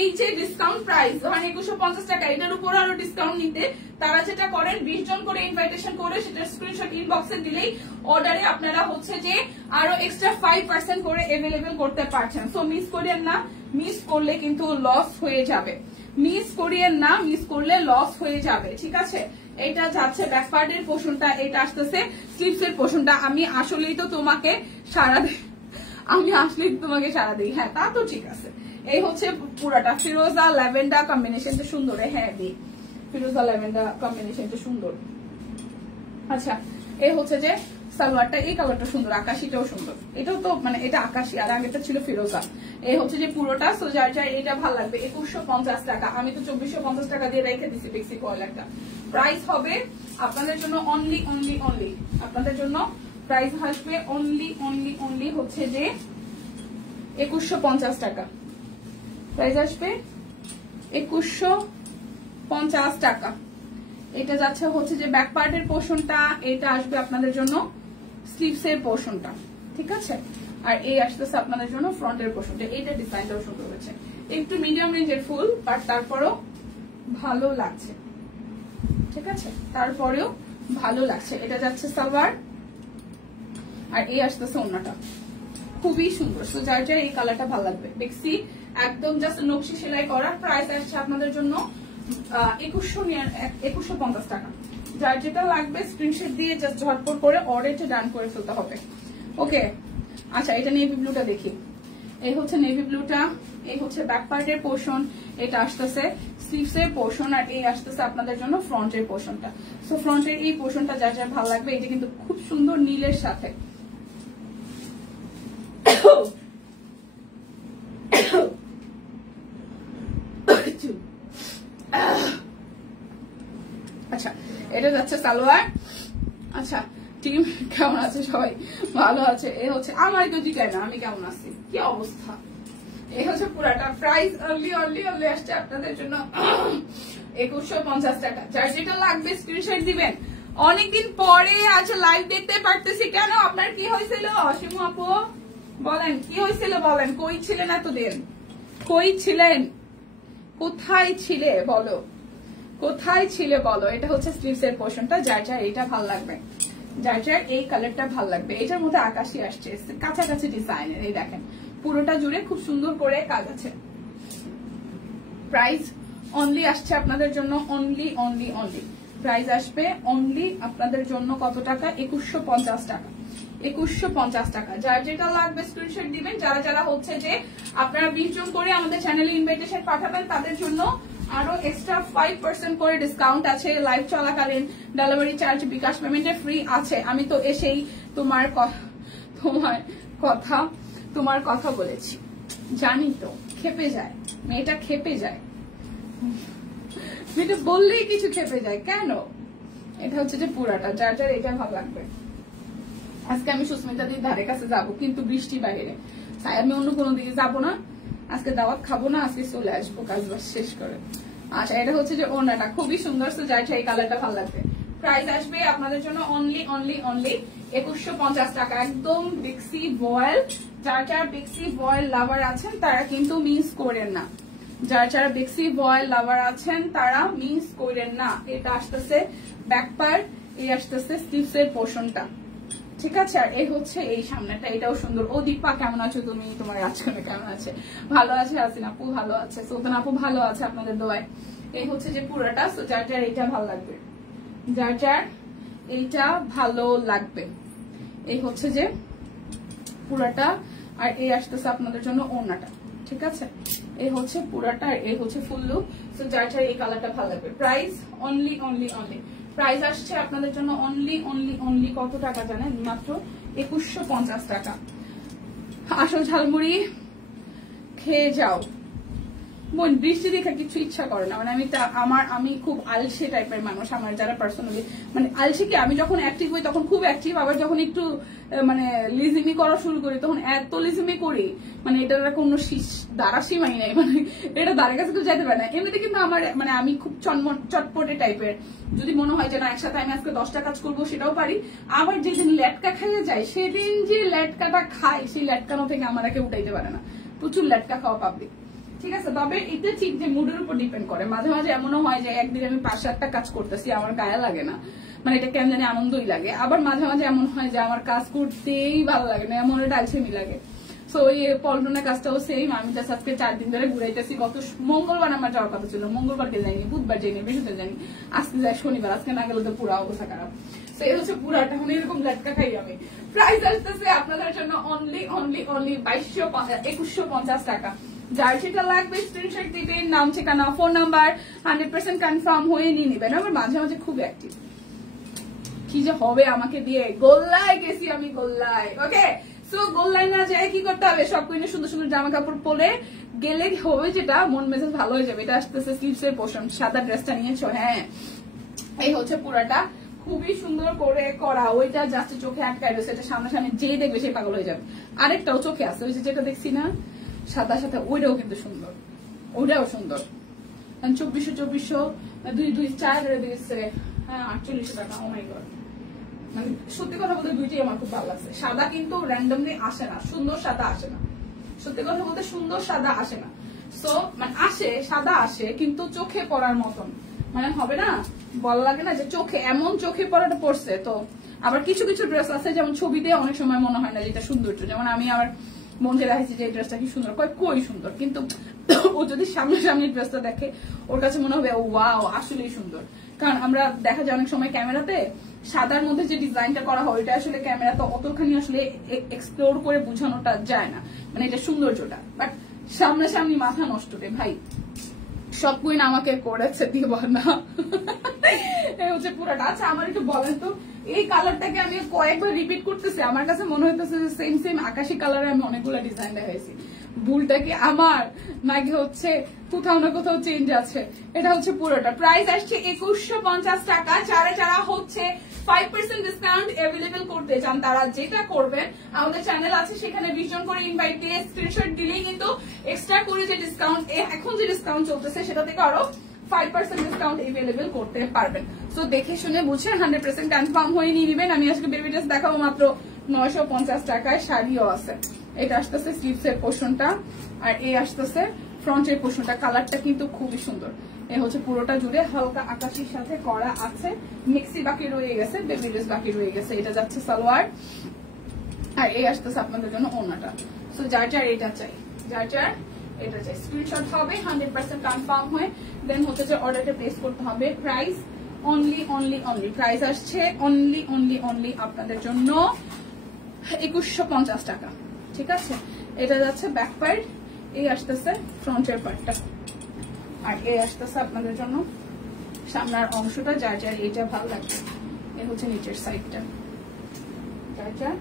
এই যে ডিসকাউন্ট প্রাইস ধরেন 2150 টাকা, এটার উপর আরো ডিসকাউন্ট নিতে, তারা যেটা করেন 20 জন করে ইনভাইটেশন করে সেটা স্ক্রিনশট ইনবক্সে দিলেই অর্ডারে আপনারা হচ্ছে যে আরো এক্সট্রা 5% করে এভেলেবেল করতে পারছেন। সো মিস করেন না, মিস করলে কিন্তু লস হয়ে যাবে, মিস করিয়েন না, মিস করলে লস হয়ে যাবে, ঠিক আছে। এটা যাচ্ছে ব্যাক পার্টের পোর্শনটা, এটা আসতেছে স্লিভস এর পোর্শনটা। আমি আসলেই তো তোমাকে সারা দিই, আমি আসলেই তোমাকে সারা দিই, হ্যাঁ তা তো ঠিক আছে। এই হচ্ছে পুরাটা ফিরোজা ল্যাভেন্ডার কম্বিনেশনটা সুন্দর, হ্যাঁ দি ফিরোজা ল্যাভেন্ডার কম্বিনেশনটা সুন্দর। আচ্ছা এই হচ্ছে যে সালোয়ারটা, এই কালারটা সুন্দর, আকাশিটাও সুন্দর, এটাও তো মানে এটা আকাশি, আর আগেটা ছিল ফিরোজা। এই হচ্ছে যে পুরোটা। সো যার যার এটা ভালো লাগবে 2150 টাকা। আমি তো 2450 টাকা দিয়ে রেখে দিচ্ছি বেক্সি বয়েল একটা। প্রাইস হবে আপনাদের জন্য অনলি অনলি অনলি, আপনাদের জন্য প্রাইস আসবে অনলি অনলি অনলি হচ্ছে যে 2150 টাকা। প্রাইস আসবে 2150 টাকা। এটা যাচ্ছে হচ্ছে যে ব্যাক পার্টের পোর্শনটা, এটা আসবে আপনাদের জন্য স্লিভস এর পোর্শনটা, ঠিক আছে। আর এই আসতেছে আপনাদের জন্য ফ্রন্টের পোর্শনটা। এইটা ডিজাইনটাও সুন্দর হয়েছে, একটু মিডিয়াম রেঞ্জের ফুল, বাট তারপরেও ভালো লাগছে, ঠিক আছে, তারপরেও ভালো লাগছে। এটা যাচ্ছে সালোয়ার, আর এই আসতেছে ওড়নাটা, খুবই সুন্দর। সো যার যার এই কালারটা ভালো লাগবে, বেক্সি একদম জাস্ট নকশি সেলাই করা। প্রাইস আসছে আপনাদের জন্য 2150 টাকা। যার যেটা লাগবে স্ক্রিনশট দিয়ে জাস্ট ঝটপট করে অর্ডারটা ডান করে ফেলতে হবে, ওকে। আচ্ছা এটা নেভি ব্লুটা দেখি, এই হচ্ছে নেভি ব্লুটা, এই হচ্ছে ব্যাক পার্টের পোর্শন, এটা আসতেছে স্লিভস এর পোর্শন, আর এই আসতেছে আপনাদের জন্য ফ্রন্টের পোর্শনটা। সো ফ্রন্টের এই পোর্শনটা যার যার ভালো লাগবে, এটা কিন্তু খুব সুন্দর নীলের সাথে, আচ্ছা এটা যাচ্ছে সালোয়ার। আচ্ছা টিম কেমন আছে সবাই? ভালো আছে। এ হচ্ছে আমার তো জিজ্ঞাসা না আমি কেমন আছি, কি অবস্থা। এই হচ্ছে পুরাটা প্রাইস অনলি আসছে আপনাদের জন্য 2150 টাকা। যার যেটা লাগবে স্ক্রিনশট দিবেন। অনেকদিন পরে আচ্ছা লাইভ দেখতে পারতেছি, কেন আপনার কি হয়েছিল অসীম আপু? বলেন কি হয়েছিল, বলেন কই ছিলেন এতদিন, কই ছিলেন, কোথায় ছিলে বলো, কোথায় ছিলে বলো। এটা হচ্ছে স্লিভস এর পোর্শনটা। যার যার এটা ভালো লাগবে, যার যার এই কালারটা ভালো লাগবে, এটার মধ্যে আকাশি আসছে কাছাকাছি ডিজাইনের। এই দেখেন পুরোটা জুড়ে খুব সুন্দর করে কাজ আছে। প্রাইস অনলি আসছে আপনাদের জন্য অনলি প্রাইস আসবে অনলি আপনাদের জন্য কত টাকা? 2150 টাকা। 2150 টাকা। যার যেটা লাগবে স্ক্রিনশট দিবেন। যারা যারা হচ্ছে যে আপনারা 20 জন করে আমাদের চ্যানেলে ইনভিটেশন পাঠাবেন তাদের জন্য আরো এক্সট্রা 5% করে ডিসকাউন্ট আছে। লাইভ চলাকালীন ডেলিভারি চার্জ বিকাশ পেমেন্টে ফ্রি আছে। আমি তো এসেই তোমার কথা বলেছি, জানি তো খেপে যায় মেয়েটা, খেপে যায় মেয়েটা বললেই কিছু খেপে যায় কেন। এটা হচ্ছে যে পুরাটা। যার যার এটা ভালো লাগবে। আজকে আমি সুস্মিতা দিদির ধারে কাছে যাবো, কিন্তু বৃষ্টি বাইরে, তাই আমি অন্য কোনো দিকে যাবো না। আজকে দাওয়াত খাবো না, আজকে চলে আসবো কাজ বাজ শেষ করে। আচ্ছা এটা হচ্ছে যে ওড়নাটা খুবই সুন্দর। যার এই কালারটা ভালো লাগবে। প্রাইস আসবে আপনাদের জন্য অনলি 2150 টাকা। একদম বিক্সি ভয়েল। যার যারা বিক্সি ভয়েল লাভার আছেন তারা কিন্তু মিস করেন না। যারা যারা বিক্সি ভয়েল লাভার আছেন তারা মিস করেন না। এটা আসতেছে ব্যাক পার্ট, এই আসতেছে স্লিভস এর পোর্শনটা, ঠিক আছে। আর এই হচ্ছে এই সামনেটা, এটাও সুন্দর। ও দীপা কেমন আছো তুমি? তোমার আজকে কেমন আছে? ভালো আছে। হাসিন আপু ভালো আছে, সুলতান আপু ভালো আছে আপনাদের দোয়ায়। এই হচ্ছে যে পুরোটা। যার যার এইটা ভালো লাগবে, যার যার এইটা ভালো লাগবে। এই হচ্ছে যে পুরাটা। আর এই আসতেছে আপনাদের জন্য ওড়নাটা, ঠিক আছে। এই হচ্ছে পুরাটা আর এই হচ্ছে ফুল লুক। যার যার এই কালারটা ভালো লাগবে। প্রাইস অনলি প্রাইস আসছে আপনাদের জন্য অনলি কত টাকা জানেন? মাত্র 2150 টাকা। আসল ঝালমুড়ি খেয়ে যাও বোন। বৃষ্টি দেখে কিছু ইচ্ছা করে না, মানে আমি খুব আলসে টাইপের মানুষ। আমার যারা পার্সোনালি মানে আলসে কি, আমি যখন অ্যাক্টিভ হই তখন খুব অ্যাক্টিভ, আবার যখন একটু মানে লিজিমি করা শুরু করি তখন এত লিজিমি করি, মানে এটার কোনো দ্বারা সীমাই নাই, মানে এটা দ্বারের কাছে কেউ যেতে পারে না। এমনিতে কিন্তু আমার মানে আমি খুব চটপটে টাইপের। যদি মনে হয় যে না একসাথে আমি আজকে 10টা কাজ করবো সেটাও পারি। আবার যেদিন লেটকা খাইয়ে যায় সেদিন যে লেটকাটা খাই, সেই লেটকানো থেকে আমার কেউ উঠাইতে পারে না। প্রচুর লেটকা খাওয়া পাবলিক, ঠিক আছে। তবে এটা ঠিক যে মুডের উপর ডিপেন্ড করে। মাঝে মাঝে এমনও হয় যে একদিন আমি 5-7টা কাজ করতেছি, আমার গায়ে লাগে না, মানে এটা কেন জানি আনন্দই লাগে। আবার মাঝে মাঝে এমন হয় যে আমার কাজ করতেই ভালো লাগে না, এমন এটা আলসেমি লাগে। সো এই পল্টনের কাজটাও সেম। আমি জাস্ট আজকে 4 দিন ধরে ঘুরাইতেছি। গত মঙ্গলবার আমার যাওয়ার কথা ছিল, মঙ্গলবারকে যাইনি, বুধবার যাইনি, বৃহস্পতিবার যাইনি, আজকে যাই শনিবার। আজকে না গেলে তো পুরো অবস্থা খারাপ। তো এই হচ্ছে পুরাটা। এখন এরকম লেটকা খাই আমি। প্রাইস আসতেছে আপনাদের জন্য অনলি 2150 টাকা। যার যেটা লাগবে স্ক্রিনশট দিবেন, নাম ঠিকানা ফোন নাম্বার 100% কনফার্ম হয়ে নিয়ে নেবেন। আমার মাঝে মাঝে খুব অ্যাক্টিভ, কি যে হবে আমাকে দিয়ে। গোল্লায় গেছি আমি, গোল্লায়। ওকে সো গোল্লায় না যায় কি করতে হবে? সব কিনে সুন্দর সুন্দর জামা কাপড় পরে গেলে হবে যেটা, মন মেজাজ ভালো হয়ে যাবে। এটা আসতেছে স্লিভস এর পোর্শন। সাদা ড্রেসটা নিয়েছো, হ্যাঁ এই হচ্ছে পুরাটা। খুবই সুন্দর করে করা। ওইটা জাস্ট চোখে আটকায় রয়েছে, এটা সামনাসামনি যে দেখবে সে পাগল হয়ে যাবে। আরেকটাও চোখে আছে, ওই যেটা দেখছি না সাদা সাথে, ওইটাও কিন্তু সুন্দর, ওইটাও সুন্দর। 2400 2-4 করে দিয়েছে, হ্যাঁ 4800 টাকা। ও মাই গড, মানে সত্যি কথা বলতে দুইটাই আমার খুব ভালো লাগছে। সাদা কিন্তু র্যান্ডমলি আসে না, সুন্দর সাদা আসে না। সত্যি কথা বলতে সুন্দর সাদা আসে না। সো মানে আসে, সাদা আসে, কিন্তু চোখে পড়ার মতন মানে হবে না, বলা লাগে না যে চোখে এমন চোখে পড়াটা পড়ছে। তো আবার কিছু কিছু ড্রেস আছে যেমন ছবিতে অনেক সময় মনে হয় না যেটা সৌন্দর্য। যেমন আমি আমার মনকে দেখাইছি যে এই ড্রেসটা কি সুন্দর, কই সুন্দর, কিন্তু ও যদি সামনাসামনি ড্রেসটা দেখে ওর কাছে মনে হবে ওয়াও আসলেই সুন্দর। কারণ আমরা দেখা যায় অনেক সময় ক্যামেরাতে সাদার মধ্যে যে ডিজাইনটা করা হয় ওইটা আসলে ক্যামেরাতে অতখানি আসলে এক্সপ্লোর করে বোঝানোটা যায় না, মানে এটা সৌন্দর্যটা। বাট সামনাসামনি মাথা নষ্ট রে ভাই। সব কুইন আমাকে করেছে দিব না। হচ্ছে পুরোটা। আচ্ছা আমার একটু বলেন তো, এই কালারটাকে আমি কয়েকবার রিপিট করতেছি, আমার কাছে মনে হইতেছে যে সেম সেম আকাশি কালারে আমি অনেকগুলো ডিজাইন দেখাইছি। ভুলটা কি আমার নাকি হচ্ছে কোথাও না কোথাও চেঞ্জ আছে? এটা হচ্ছে পুরোটা। প্রাইস আসছে 2150 টাকা। যারা হচ্ছে 5% ডিসকাউন্ট অ্যাভেলেবেল করতে চান তারা যেটা করবেন, আমাদের চ্যানেল আছে সেখানে 20 জন করে ইনভাইট দিয়ে স্ক্রিনশট দিলেই কিন্তু এক্সট্রা করে যে ডিসকাউন্ট, এখন যে ডিসকাউন্ট চলতেছে সেটা থেকে আরো 5% ডিসকাউন্ট অ্যাভেলেবল করতে পারবেন। সো দেখে শুনে বুঝে 100% কনফার্ম হয়ে নিয়ে নেবেন। আমি আজকে বেবি ড্রেস দেখাবো মাত্র 950 টাকায়। শাড়িও আছে। এটা আসতেছে স্লিভস এর পোর্শনটা, আর এই আসতেছে ফ্রন্টের পোর্শনটা। কালারটা কিন্তু খুবই সুন্দর। এ হচ্ছে পুরোটা জুড়ে হালকা আকাশির সাথে করা আছে। মিক্সি বাকি রয়ে গেছে, বেবি ড্রেস বাকি রয়ে গেছে। এটা যাচ্ছে সালোয়ার, আর এই আসতেছে আপনাদের জন্য ওড়নাটা। সো যার যার এটা চাই, যার যার এটা চাই স্ক্রিনশট হবে 100% কনফার্ম হয়ে দেন হচ্ছে যে অর্ডারটা প্লেস করতে হবে। প্রাইস অনলি প্রাইস আসছে অনলি আপনাদের জন্য 2150 টাকা। ঠিক আছে, এটা যাচ্ছে ব্যাক পার্ট, এই আসতেছে ফ্রন্টের পার্টটা, আর এই আসতেছে আপনাদের জন্য সামনের অংশটা। যার যার এটা ভালো লাগবে, এই হচ্ছে নিচের সাইডটা, যার যার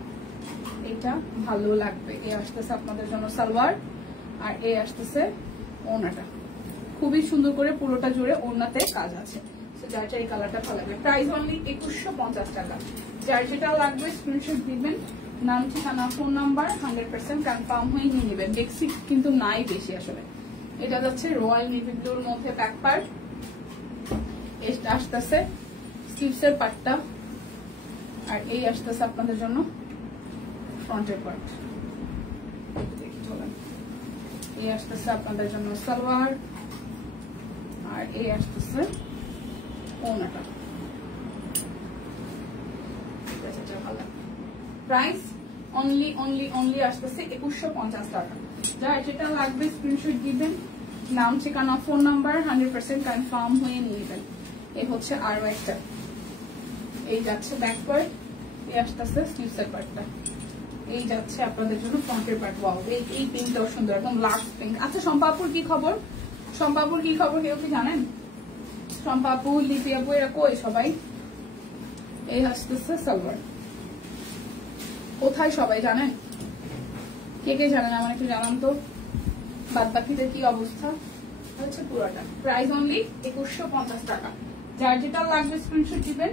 এটা ভালো লাগবে। এই আসতেছে আপনাদের জন্য সালোয়ার, আর এই আসতেছে ওড়নাটা। খুবই সুন্দর করে পুরোটা জুড়ে ওড়নাতে কাজ আছে। যার যার এই কালারটা ভালো লাগবে। প্রাইস অনলি 2150 টাকা। যার যেটা লাগবে স্ক্রিনশট দিবেন, নাম ঠিকানা ফোন নাম্বার 100% কনফার্ম হয়ে নিয়ে নেবেন। দেখছি কিন্তু নাই বেশি আসলে। এটা যাচ্ছে রয়্যাল নেভি ব্লুর মধ্যে ব্যাক পার্ট, এটা আসতেছে স্লিভস এর পার্টটা, আর এই আসতেছে আপনাদের জন্য ফ্রন্টের পার্ট। এই আসতেছে আপনাদের জন্য সালোয়ার, আর এই আসতেছে ওড়নাটা। প্রাইস অনলি আসতেছে 2150 টাকা। যার যেটা লাগবে স্ক্রিনশট দিবেন, নাম ঠিকানা ফোন নাম্বার 100% কনফার্ম হয়ে নিবেন। এই হচ্ছে আরো একটা, এই যাচ্ছে ব্যাক পার্ট, এই আসতেছে স্লিভস এর পার্টটা, এই যাচ্ছে আপনাদের জন্য ফ্রন্টের পার্ট। ওয়াও, এই পিঙ্কটাও সুন্দর, একদম লাস্ট পিঙ্ক। আচ্ছা শম্পাপুর কি খবর? শম্পাপুর কি খবর কেউ কি জানেন? শম্পাপু, লিপি আপু এরা কই সবাই? এই আসতেছে সালোয়ার। কোথায় সবাই জানেন? কে কে জানেন আমার একটু জানান তো। বাদ বাকিদের কি অবস্থা? হচ্ছে পুরোটা। প্রাইস অনলি 2150 টাকা। যার যেটা লাগবে স্ক্রিনশট দিবেন,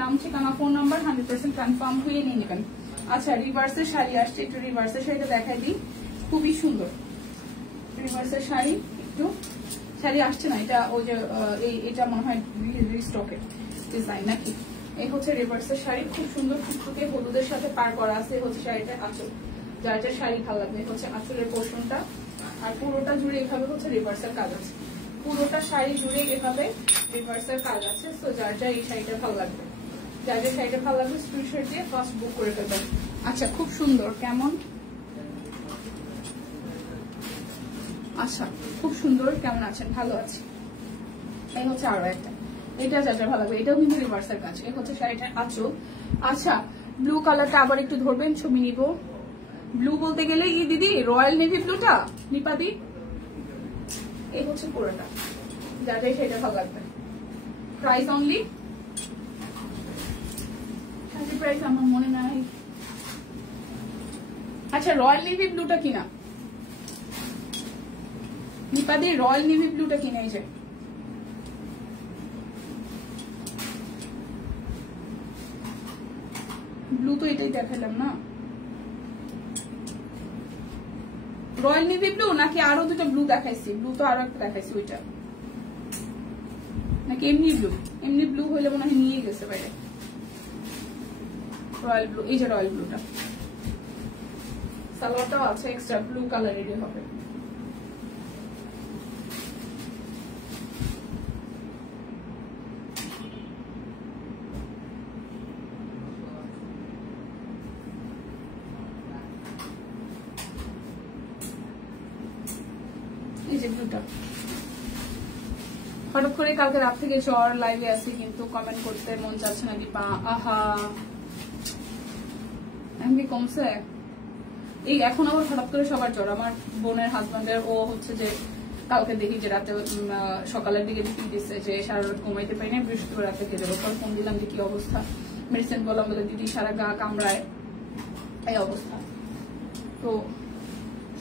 নাম ঠিকানা ফোন নাম্বার 100% কনফার্ম হয়ে নিয়ে নেবেন। আচ্ছা রিভার্সের শাড়ি আসছে, একটু রিভার্সের শাড়িটা দেখাই দিই। খুবই সুন্দর রিভার্সের শাড়ি। একটু শাড়ি আসছে না, এটা ওই যে এটা মনে হয় রিস্টকের ডিজাইন নাকি। এই হচ্ছে রিভার্সের শাড়ি, খুব সুন্দর টুকটুকে হলুদের সাথে পার করা আছে। হচ্ছে শাড়িটা আঁচল, যার যার শাড়ি ভালো লাগবে। হচ্ছে আঁচলের পোর্শনটা, আর পুরোটা জুড়ে এভাবে হচ্ছে রিভার্সের কাজ আছে। পুরোটা শাড়ি জুড়ে এভাবে রিভার্সের কাজ আছে। সো যার যার এই শাড়িটা ভালো লাগবে, যার যার শাড়িটা ভালো লাগবে স্ক্রিনশট দিয়ে ফার্স্ট বুক করে ফেলবেন। আচ্ছা খুব সুন্দর, কেমন? আচ্ছা খুব সুন্দর, কেমন আছেন? ভালো আছি। এই হচ্ছে আরো একটা, এটা যার যার ভালো লাগবে। এটাও কিন্তু রিভার্সের কাজ। এই হচ্ছে শাড়িটার আঁচল। আচ্ছা ব্লু কালারটা আবার একটু ধরবেন, ছবি নিব। ব্লু বলতে গেলে ই দিদি রয়্যাল নেভি ব্লুটা নিপাদি। এই হচ্ছে পুরোটা, যার যার শাড়িটা ভালো লাগবে। প্রাইস অনলি, প্রাইস আমার মনে নাই। আচ্ছা রয়্যাল নেভি ব্লুটা কিনা নিপাদি, রয়্যাল নেভি ব্লুটা কিনে। এই যে ব্লু তো এটাই দেখালাম না। রয়্যাল নেভি ব্লু নাকি আরো দুটো ব্লু দেখাইছি? ব্লু তো আরো একটা দেখাইছি, ওইটা নাকি এমনি ব্লু? এমনি ব্লু হইলে মনে হয় নিয়ে গেছে বাইরে। রয়্যাল ব্লু, এই যে রয়্যাল ব্লুটা। সালোয়ারটাও আছে এক্সট্রা ব্লু কালারেরই হবে। এই যে ব্লুটা। হঠাৎ করে কালকে রাত থেকে জ্বর, লাইভে আছি কিন্তু কমেন্ট করতে মন চাচ্ছে না দীপা। আহা এমনি কমছে? এই এখন আবার হঠাৎ করে সবার জ্বর। আমার বোনের হাজবেন্ডের ও হচ্ছে যে কালকে দেখি যে রাতে সকালের দিকে বিক্রি দিচ্ছে যে সারা রাত ঘুমাইতে পারি না, বৃহস্পতিবার রাতে খেতে পর ফোন দিলাম যে কি অবস্থা, মেডিসিন বললাম, বলে দিদি সারা গা কামড়ায়, এই অবস্থা। তো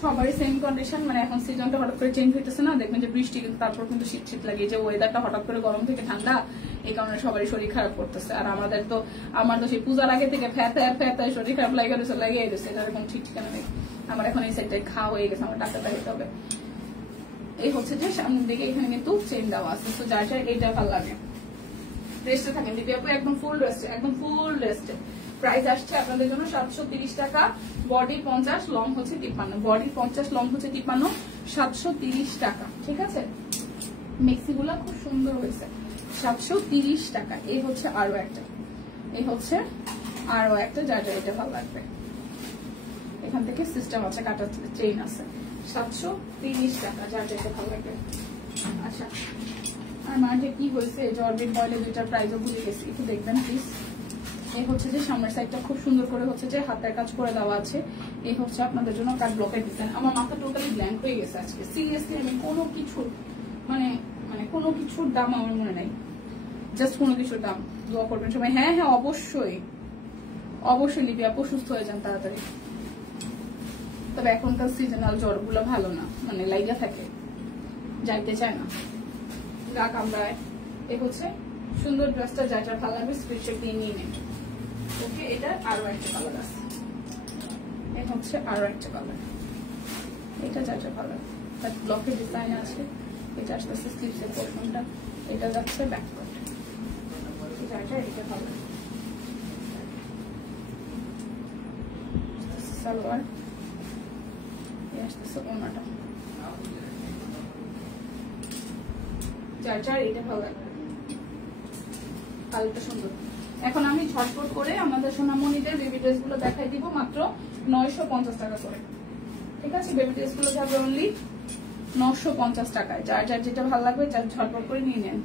সবারই সেম কন্ডিশন, মানে এখন সিজনটা হঠাৎ করে চেঞ্জ হইতেছে না, দেখবেন যে বৃষ্টি কিন্তু তারপর কিন্তু শীত শীত লাগে, যে ওয়েদারটা হঠাৎ করে গরম থেকে ঠান্ডা, এই কারণে সবারই শরীর খারাপ করতেছে। আর আমাদের তো আমার তো সেই পূজার আগে থেকে ফ্যাতায় শরীর খারাপ লাগিয়ে গেছে, এটা এরকম ঠিক ঠিকানা নেই। আমার এখন এই সাইডটায় খাওয়া হয়ে গেছে, আমার ডাক্তার দেখাতে হবে। এই হচ্ছে যে সামনের দিকে এখানে কিন্তু চেন দেওয়া আছে, তো যার যার এইটা ভালো লাগে রেস্টে থাকেন দিদি আপু, একদম ফুল রেস্টে। প্রাইস আসছে আপনাদের জন্য 730 টাকা, বডি 50, লং হচ্ছে 53, বডি 50, লং হচ্ছে 53, 730 টাকা। ঠিক আছে, মেক্সি গুলা খুব সুন্দর হয়েছে, 730 টাকা। এই হচ্ছে আরো একটা, যার যার এটা ভালো লাগবে। এখান থেকে সিস্টেম আছে, কাটার চেইন আছে, 730 টাকা, যার যেটা ভালো লাগবে। আচ্ছা, আর মাঝে কি হয়েছে, জর্বেট বয়েলে দুইটার প্রাইসও ভুলে গেছি, একটু দেখবেন প্লিজ। এই হচ্ছে যে সামনের সাইডটা খুব সুন্দর করে হচ্ছে যে হাতের কাজ করে দেওয়া আছে। এই হচ্ছে আপনাদের জন্য কাট ব্লকের ডিজাইন। আমার মাথা টোটালি ব্ল্যাঙ্ক হয়ে গেছে আজকে, সিরিয়াসলি আমি কোনো কিছু মানে কোনো কিছুর দাম আমার মনে নাই, জাস্ট কোনো কিছুর দাম। দোয়া করবেন সবাই। হ্যাঁ হ্যাঁ অবশ্যই লিপি আপু সুস্থ হয়ে যান তাড়াতাড়ি। তবে এখনকার সিজনাল জ্বরগুলো ভালো না, মানে লাইগা থাকে, যাইতে চায় না, গা কামড়ায়। এই হচ্ছে সুন্দর ড্রেসটা, যার যার ভালো লাগবে স্ক্রিনশট দিয়ে নিয়ে নেন। ওকে, এটা আরো একটা কালার আছে, এই হচ্ছে আরো একটা কালার, এটা যার যার ভালো লাগবে। তার ব্লকের ডিজাইন আছে, এটা আসতে আসতে স্লিভসের পোর্শনটা, এটা যাচ্ছে ব্যাকওয়ার্ড, যার যার এটা ভালো লাগবে। সালোয়ার, এই আসতেছে ওনাটা, যার যার এটা ভালো লাগবে। কালারটা সুন্দর। এখন আমি ঝটপট করে আমাদের সোনামণিদের বেবি ড্রেস গুলো দেখাই দিব, মাত্র 950 টাকা করে। ঠিক আছে, বেবি ড্রেস গুলো যাবে অনলি 950 টাকায়, যার যার যেটা ভালো লাগবে যার ঝটপট করে নিয়ে নেন।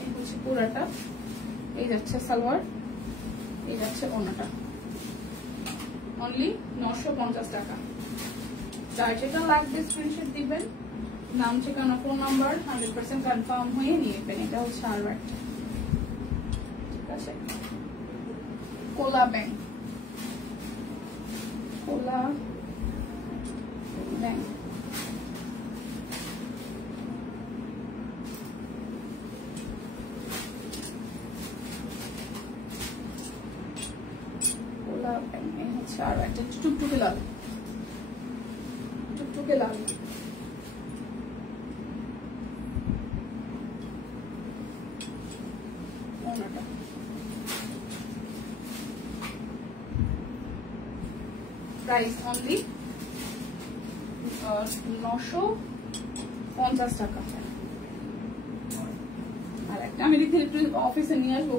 এই হচ্ছে পুরাটা, এই যাচ্ছে সালোয়ার, এই যাচ্ছে ওনাটা, অনলি 950 টাকা। যার যেটা লাগবে স্ক্রিনশট দিবেন, নাম ঠিকানা ফোন নাম্বার 100% কনফার্ম হয়ে নিয়ে নেবেন। এটা হচ্ছে আরো একটা, ঠিক আছে, কোলা ব্যাংক, এই হচ্ছে আরো একটা টুকটুকে লাল, প্রাইস অনলি 950 টাকা। আর একটা আমি দেখি অফিসে নিয়ে আসবো,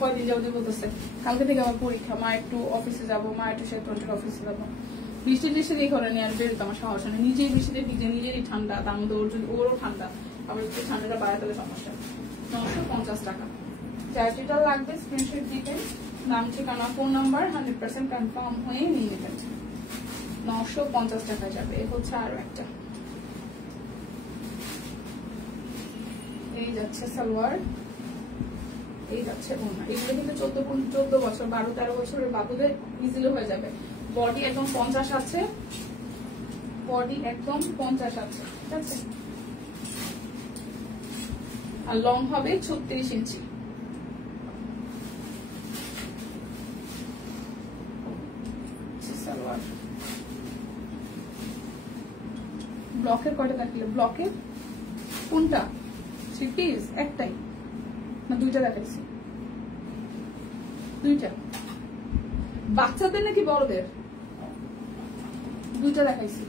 কয়দিন যাবো বলতেছে, কালকে থেকে আমার পরীক্ষা, মা একটু অফিসে যাবো, মা একটু শেখর অফিসে যাবো, বৃষ্টি এই ঘরে নিয়ে আসবে, তো আমার সাহস নেই, নিজেই বৃষ্টিতে ভিজে, নিজেরই ঠান্ডা, তার মধ্যে ওরও ঠান্ডা, আবার একটু ঠান্ডাটা বাড়াতে হলে সমস্যা। 950 টাকা, যার যেটা লাগবে স্ক্রিনশট দিবেন, নাম ঠিকানা ফোন নাম্বার 100% কনফার্ম হয়ে নিয়ে নেবেন, 950 টাকা যাবে। এ হচ্ছে আরো একটা, এই যাচ্ছে সালোয়ার, এই যাচ্ছে ওড়না। এগুলো কিন্তু 14 বছর 12-13 বছরের বাবুদের ইজিলি হয়ে যাবে। বডি একদম 50 আছে, ঠিক আছে, আর লং হবে 36 ইঞ্চি। সালোয়ার ব্লকের কয়টা দেখালে, ব্লকের কোনটা 3 পিস, একটাই না দুইটা দেখাইছি? দুইটা, বাচ্চাদের নাকি বড়দের? দুইটা দেখাইছি,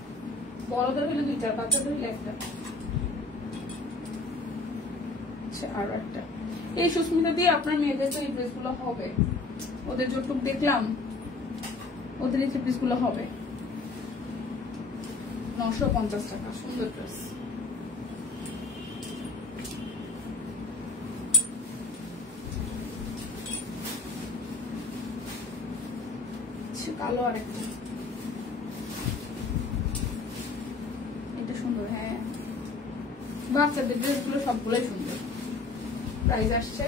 বড়দের হলে দুইটা, বাচ্চাদের হলে একটা। আচ্ছা, আরো একটা, এই সুস্মিতা দিয়ে আপনার মেয়েদের তো এই ড্রেস গুলো হবে, ওদের যতটুকু দেখলাম ওদের এই পিস গুলো হবে 950 টাকা, সুন্দর ড্রেস। কালো আর একটা, এটা সুন্দর, হ্যাঁ বাচ্চাদের ড্রেসগুলো সবগুলোই সুন্দর। প্রাইস আসছে,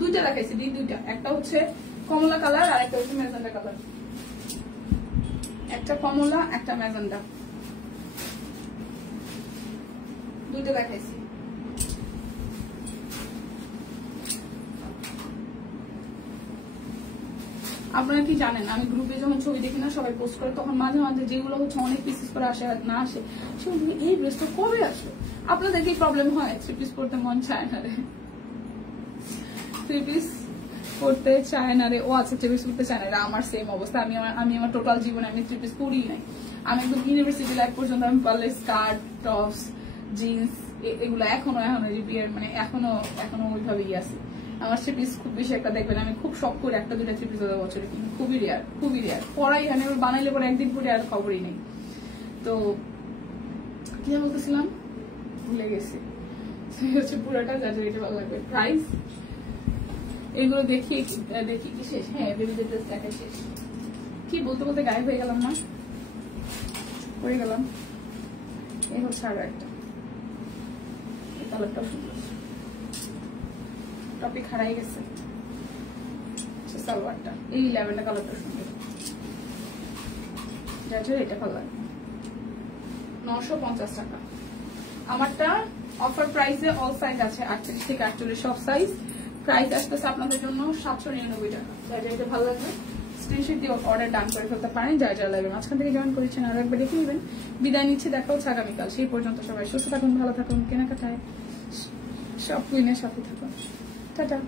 দুইটা দেখাইছি, দুইটা, একটা হচ্ছে কমলা কালার আর একটা হচ্ছে ম্যাজেন্ডা কালার। একটা কমলা, একটা ম্যাজেন্ডা, দুইটা দেখাইছি। আপনারা কি জানেন, আমি গ্রুপে যখন ছবি দেখি না সবাই পোস্ট করে, তখন মাঝে মাঝে যেগুলো হচ্ছে অনেক পিসেস করে আসে না আসে, সেগুলো এই ড্রেসটা কবে আসলো? আপনাদের কি প্রবলেম হয়? 3 পিস পড়তে মন চায় না রে, 3 পিস পড়তে চায় না রে। ও আচ্ছা, 3 পিস পড়তে চায় না, আমার সেম অবস্থা। আমি আমার টোটাল জীবনে আমি 3 পিস পড়ি নাই। আমি একদম ইউনিভার্সিটি লাইফ পর্যন্ত আমি পারলে স্কার্ট, টপস, জিন্স এগুলো এখনো বিয়ের মানে এখনো ওইভাবেই আছে। আমার 3 পিস খুব বেশি একটা দেখবেন, আমি খুব শখ করে একটা দুটা 3 পিস বছরে কিনি, খুবই রেয়ার। পড়াই হয় না, বানাইলে পরে একদিন পরে আর খবরই নেই। তো কি বলতেছিলাম, ভুলে গেছি। হচ্ছে পুরোটা যার যেটা ভালো লাগবে। প্রাইস এগুলো দেখি কি শেষ? হ্যাঁ, বেবিদের ড্রেস দেখা শেষ। কি বলতে গায়েব হয়ে গেলাম না, পড়ে গেলাম। এই হচ্ছে আরো একটা, এই কালারটাও সুন্দর, টপিক হারাই গেছে। সালোয়ারটা এই ল্যাভেন্ডার কালারটা সুন্দর, যার এটা ভালো লাগে। 950 টাকা। আমারটা অফার প্রাইসে অল সাইজ আছে, 38 থেকে 48 সব সাইজ। প্রাইস আসতেছে আপনাদের জন্য 799 টাকা। যার এটা ভালো লাগবে স্ক্রিনশট দিয়ে অর্ডার ডান করে ফেলতে পারেন। যার লাগবে মাঝখান থেকে জয়েন করেছেন আরো একবার দেখে নেবেন। বিদায় নিচ্ছে, দেখা হচ্ছে আগামীকাল। সেই পর্যন্ত সবাই সুস্থ থাকুন, ভালো থাকুন, কেনাকাটায় সব কুইনের সাথে থাকুন। টাটা।